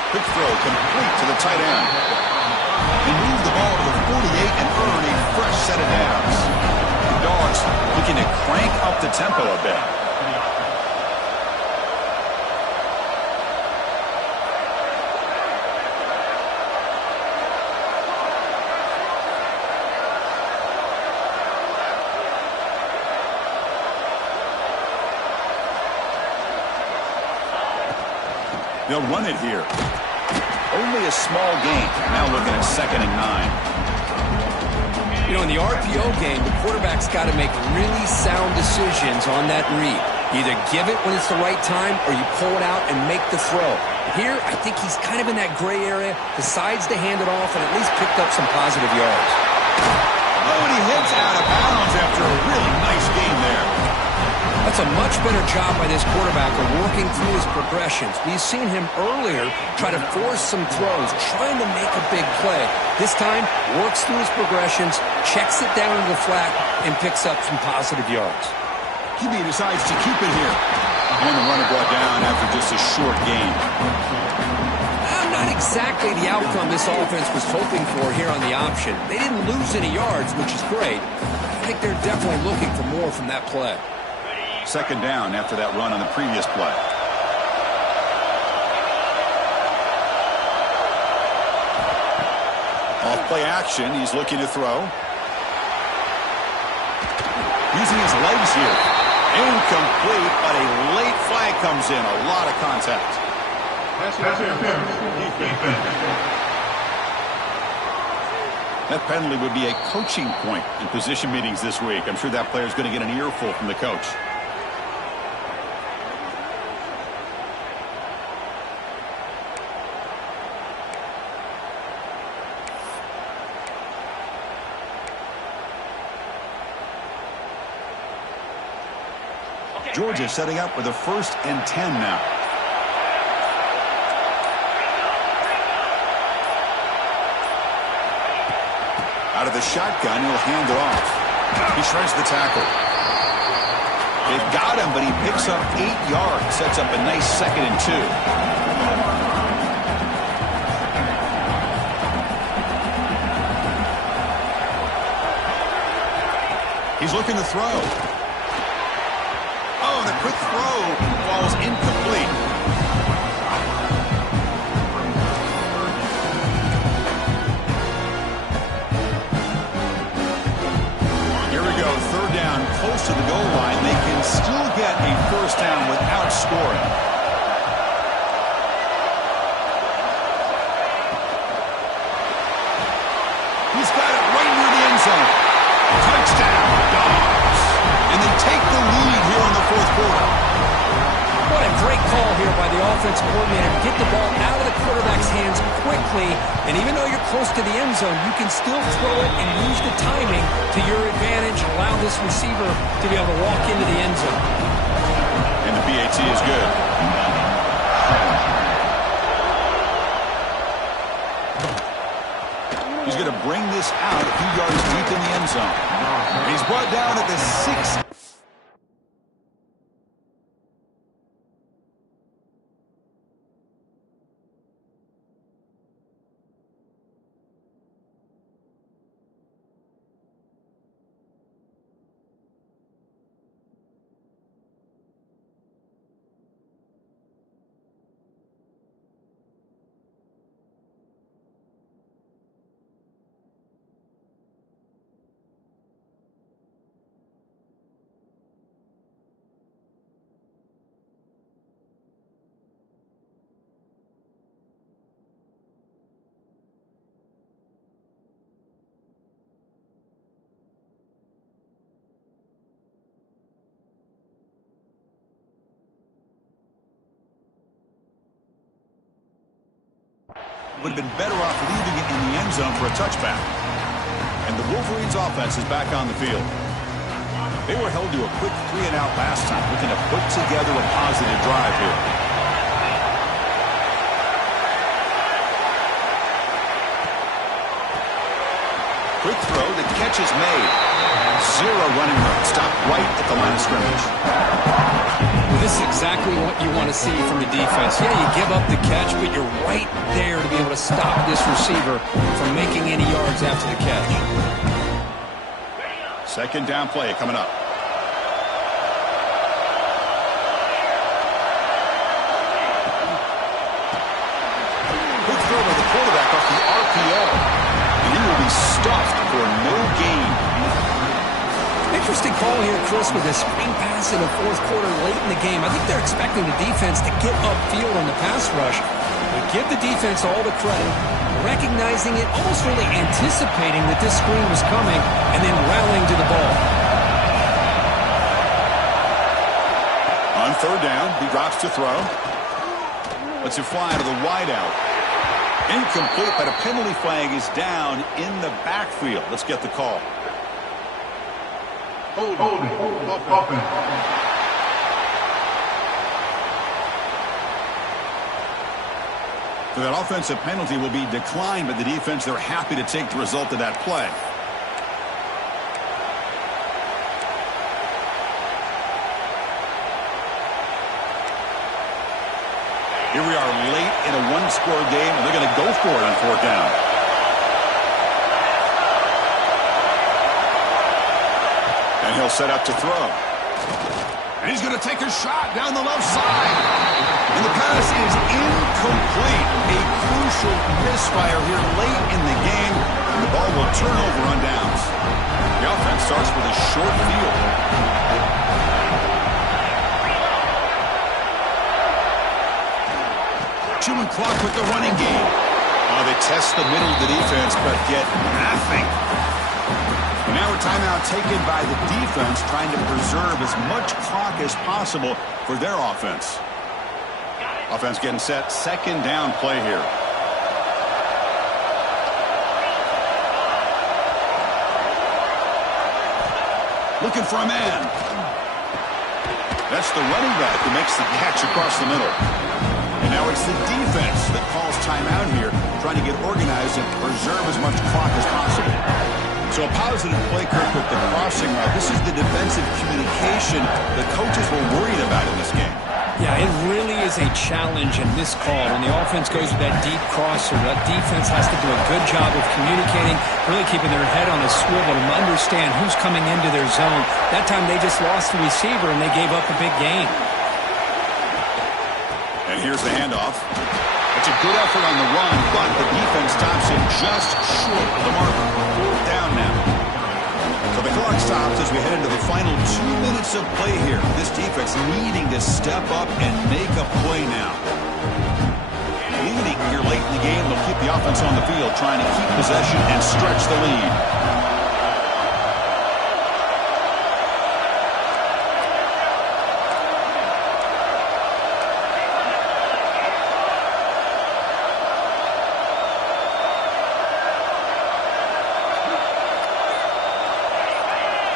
Quick throw complete to the tight end. They move the ball to the 48 and earn a fresh set of downs. The Dogs looking to crank up the tempo a bit. They'll run it here. Only a small gain. Now looking at 2nd and 9. You know, in the RPO game, the quarterback's got to make really sound decisions on that read. Either give it when it's the right time or you pull it out and make the throw. Here, I think he's kind of in that gray area, decides to hand it off and at least picked up some positive yards. Oh, and he hits out of bounds after a really nice game there. That's a much better job by this quarterback of working through his progressions. We've seen him earlier try to force some throws, trying to make a a big play. This time, works through his progressions, checks it down into the flat, and picks up some positive yards. QB decides to keep it here. And the runner brought down after just a short gain. Not exactly the outcome this offense was hoping for here on the option. They didn't lose any yards, which is great. I think they're definitely looking for more from that play. Second down after that run on the previous play. Off play action, he's looking to throw. Using his legs here. Incomplete, but a late flag comes in. A lot of contact. That penalty would be a coaching point in position meetings this week. I'm sure that player is going to get an earful from the coach. Georgia setting up with a 1st and 10 now. Out of the shotgun, he'll hand it off. He shreds the tackle. They've got him, but he picks up 8 yards. Sets up a nice 2nd and 2. He's looking to throw. Oh, the quick throw falls incomplete. Here we go, 3rd down, close to the goal line. They can still get a 1st down without scoring. He's got it right near the end zone. Touchdown, Dogs. And they take the lead here in the 4th quarter. What a great call here by the offensive coordinator to get the ball out of the quarterback's hands quickly. And even though you're close to the end zone, you can still throw it and use the timing to your advantage and allow this receiver to be able to walk into the end zone. And the PAT is good. He's going to bring this out a few yards deep in the end zone. And he's brought down at the 6. Would have been better off leaving it in the end zone for a touchback. And the Wolverines offense is back on the field. They were held to a quick 3-and-out last time, looking to put together a positive drive here. Quick throw, the catch is made. 0 running room, stopped right at the line of scrimmage. Well, this is exactly what you want to see from the defense. Yeah, you give up the catch, but you're right there to be able to stop this receiver from making any yards after the catch. 2nd down play coming up. Quick throw by the quarterback off the RPO. And he will be stuffed for no gain. Interesting call here, Chris, with a screen pass in the 4th quarter late in the game. I think they're expecting the defense to get upfield on the pass rush. But give the defense all the credit, recognizing it, almost really anticipating that this screen was coming, and then rallying to the ball. On 3rd down, he drops to throw. Lets it fly to the wideout. Incomplete, but a penalty flag is down in the backfield. Let's get the call. Holding. Offense. That offensive penalty will be declined by the defense. They're happy to take the result of that play. Here we are late in a one-score game, and they're going to go for it on fourth down. And he'll set up to throw. And he's going to take a shot down the left side. And the pass is incomplete. A crucial misfire here late in the game. And the ball will turn over on downs. The offense starts with a short field. Chewing clock with the running game. Oh, they test the middle of the defense, but get nothing. And now a timeout taken by the defense, trying to preserve as much clock as possible for their offense. Offense getting set, second down play here. Looking for a man. That's the running back who makes the catch across the middle. And now it's the defense that calls timeout here, trying to get organized and preserve as much clock as possible. So a positive play, Kirk, with the crossing route. This is the defensive communication the coaches were worried about in this game. Yeah, it really is a challenge in this call. When the offense goes with that deep crosser, that defense has to do a good job of communicating, really keeping their head on a swivel to understand who's coming into their zone. That time they just lost the receiver and they gave up a big gain. And here's the handoff. It's a good effort on the run, but the defense stops him just short of the mark. Fourth down now. So the clock stops as we head into the final 2 minutes of play here. This defense needing to step up and make a play now. Leading here late in the game, they'll keep the offense on the field, trying to keep possession and stretch the lead.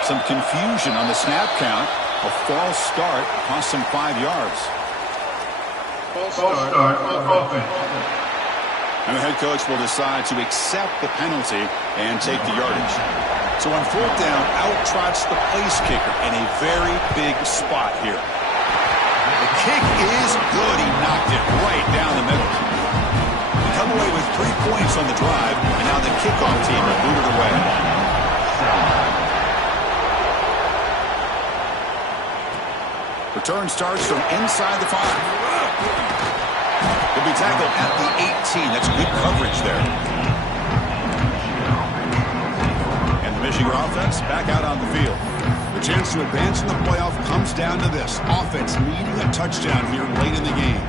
Some confusion on the snap count. A false start cost them 5 yards. False start, offense. And the head coach will decide to accept the penalty and take the yardage. So on fourth down, out trots the place kicker in a very big spot here. The kick is good. He knocked it right down the middle. They come away with 3 points on the drive, and now the kickoff team will boot it away. Return starts from inside the 5. He'll be tackled at the 18. That's good coverage there. And the Michigan offense back out on the field. The chance to advance in the playoff comes down to this. Offense needing a touchdown here late in the game.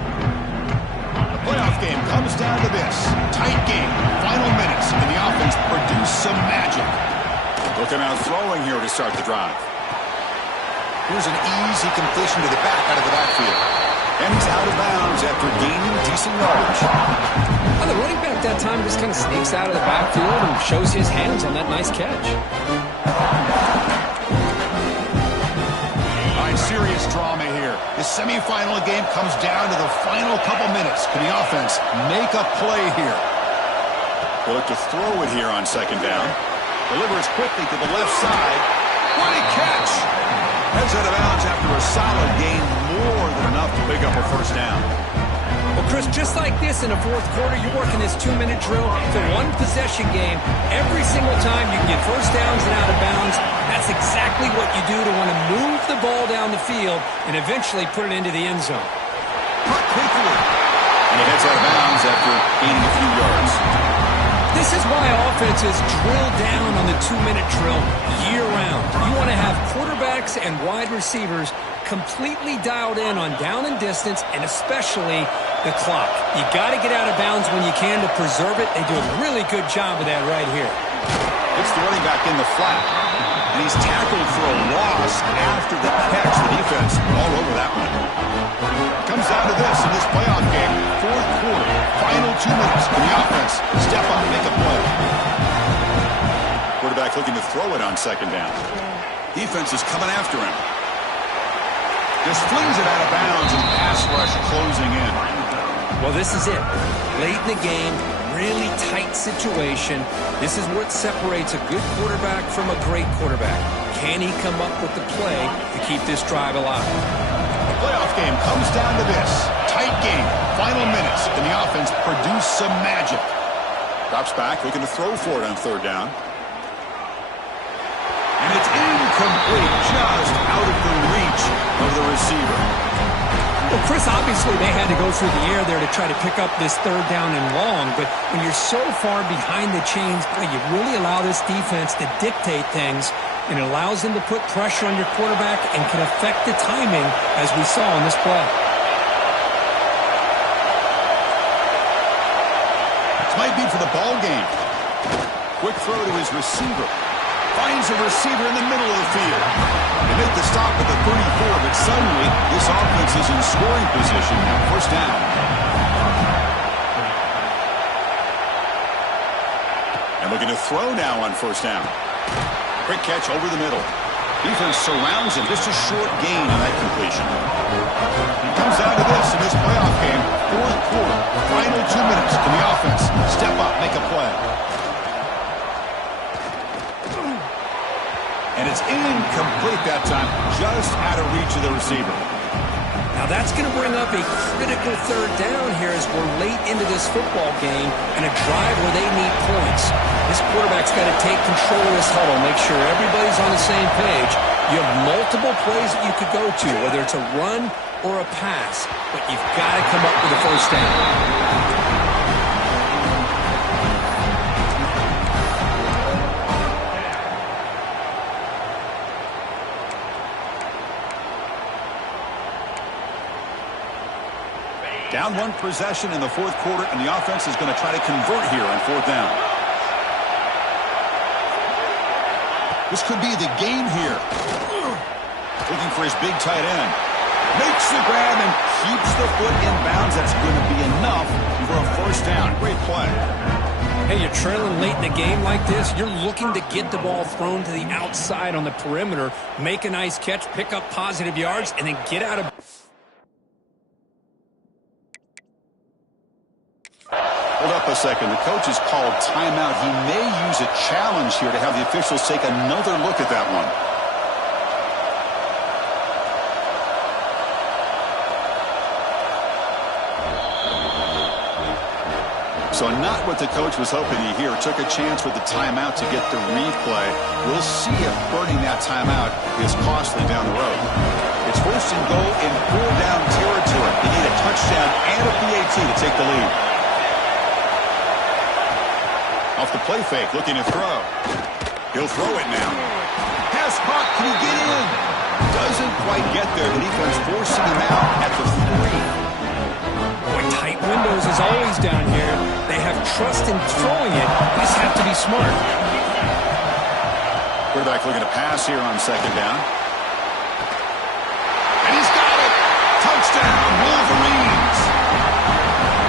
The playoff game comes down to this. Tight game, final minutes, and the offense produced some magic. Looking out throwing here to start the drive. Here's an easy completion to the back out of the backfield. And he's out of bounds after gaining decent yardage. Well, the running back that time just kind of sneaks out of the backfield and shows his hands on that nice catch. All right, serious drama here. The semifinal game comes down to the final couple minutes. Can the offense make a play here? They'll look to throw it here on second down. Delivers quickly to the left side. What a catch! Heads out of bounds after a solid gain, more than enough to pick up a first down. Well, Chris, just like this in the fourth quarter, you're working this 2-minute drill. It's a one-possession game. Every single time you can get first downs and out of bounds, that's exactly what you do to want to move the ball down the field and eventually put it into the end zone. Caught quickly. And he heads out of bounds after gaining a few yards. This is why offenses drill down on the 2-minute drill year-round. You want to have quarterbacks and wide receivers completely dialed in on down and distance, and especially the clock. You got to get out of bounds when you can to preserve it. They do a really good job of that right here. It's the running back in the flat, and he's tackled for a loss after the catch. The defense all over that one. Comes down to this in this playoff game. Fourth quarter, final 2 minutes. Can the offense step up and make a play? Quarterback looking to throw it on second down. Defense is coming after him. Just flings it out of bounds and pass rush closing in. Well, this is it. Late in the game, really tight situation. This is what separates a good quarterback from a great quarterback. Can he come up with the play to keep this drive alive? The playoff game comes down to this. Tight game, final minutes, and the offense produced some magic. Drops back, looking to throw for it on third down. And it's incomplete, just out of the reach of the receiver. Well, Chris, obviously they had to go through the air there to try to pick up this third down and long, but when you're so far behind the chains, you really allow this defense to dictate things, and it allows them to put pressure on your quarterback and can affect the timing, as we saw in this play. This might be for the ball game. Quick throw to his receiver. Finds a receiver in the middle of the field. They make the stop at the 34, but suddenly this offense is in scoring position now. First down. And looking to throw now on first down. Quick catch over the middle. Defense surrounds him. Just a short gain on that completion. It comes down to this in this playoff game. Fourth quarter, final 2 minutes. Can the offense step up, make a play? And it's incomplete that time, just out of reach of the receiver. Now that's going to bring up a critical third down here as we're late into this football game and a drive where they need points. This quarterback's got to take control of this huddle, make sure everybody's on the same page. You have multiple plays that you could go to, whether it's a run or a pass, but you've got to come up with a first down. Down one possession in the fourth quarter, and the offense is going to try to convert here on fourth down. This could be the game here. Looking for his big tight end. Makes the grab and keeps the foot in bounds. That's going to be enough for a first down. Great play. Hey, you're trailing late in the game like this, you're looking to get the ball thrown to the outside on the perimeter, make a nice catch, pick up positive yards, and then get out of... Hold up a second. The coach has called timeout. He may use a challenge here to have the officials take another look at that one. So not what the coach was hoping to hear. Took a chance with the timeout to get the replay. We'll see if burning that timeout is costly down the road. It's first and goal in 4-down territory. They need a touchdown and a PAT to take the lead. Off the play fake, looking to throw. He'll throw it now. Pass caught, can he get in? Doesn't quite get there. The defense forcing him out at the 3. Boy, tight windows as always down here. They have trust in throwing it. They just have to be smart. Quarterback looking to pass here on second down. And he's got it! Touchdown, Wolverines!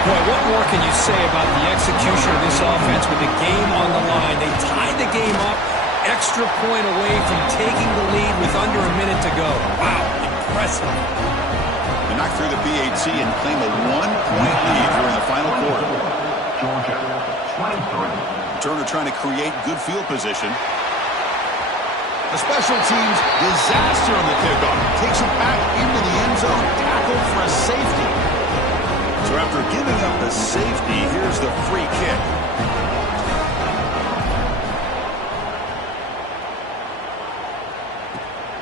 Boy, what more can you say about the execution of this offense with the game on the line? They tied the game up, extra point away from taking the lead with under a minute to go. Wow, impressive. They knock through the PAT and claim a 1-point lead here in the final quarter. Turner trying to create good field position. The special teams disaster on the kickoff. Takes it back into the end zone, tackled for a safety. So after giving up the safety, here's the free kick.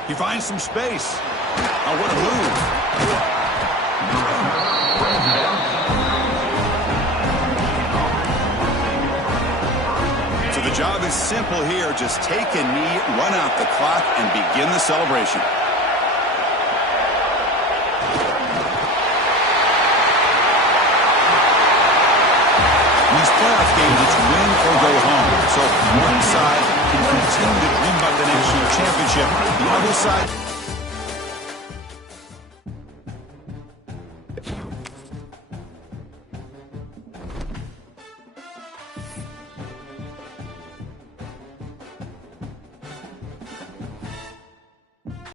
He finds some space. Oh, what a move. So the job is simple here. Just take a knee, run out the clock, and begin the celebration. Playoff games, it's win or go home. So one side can continue to dream about the national championship. The other side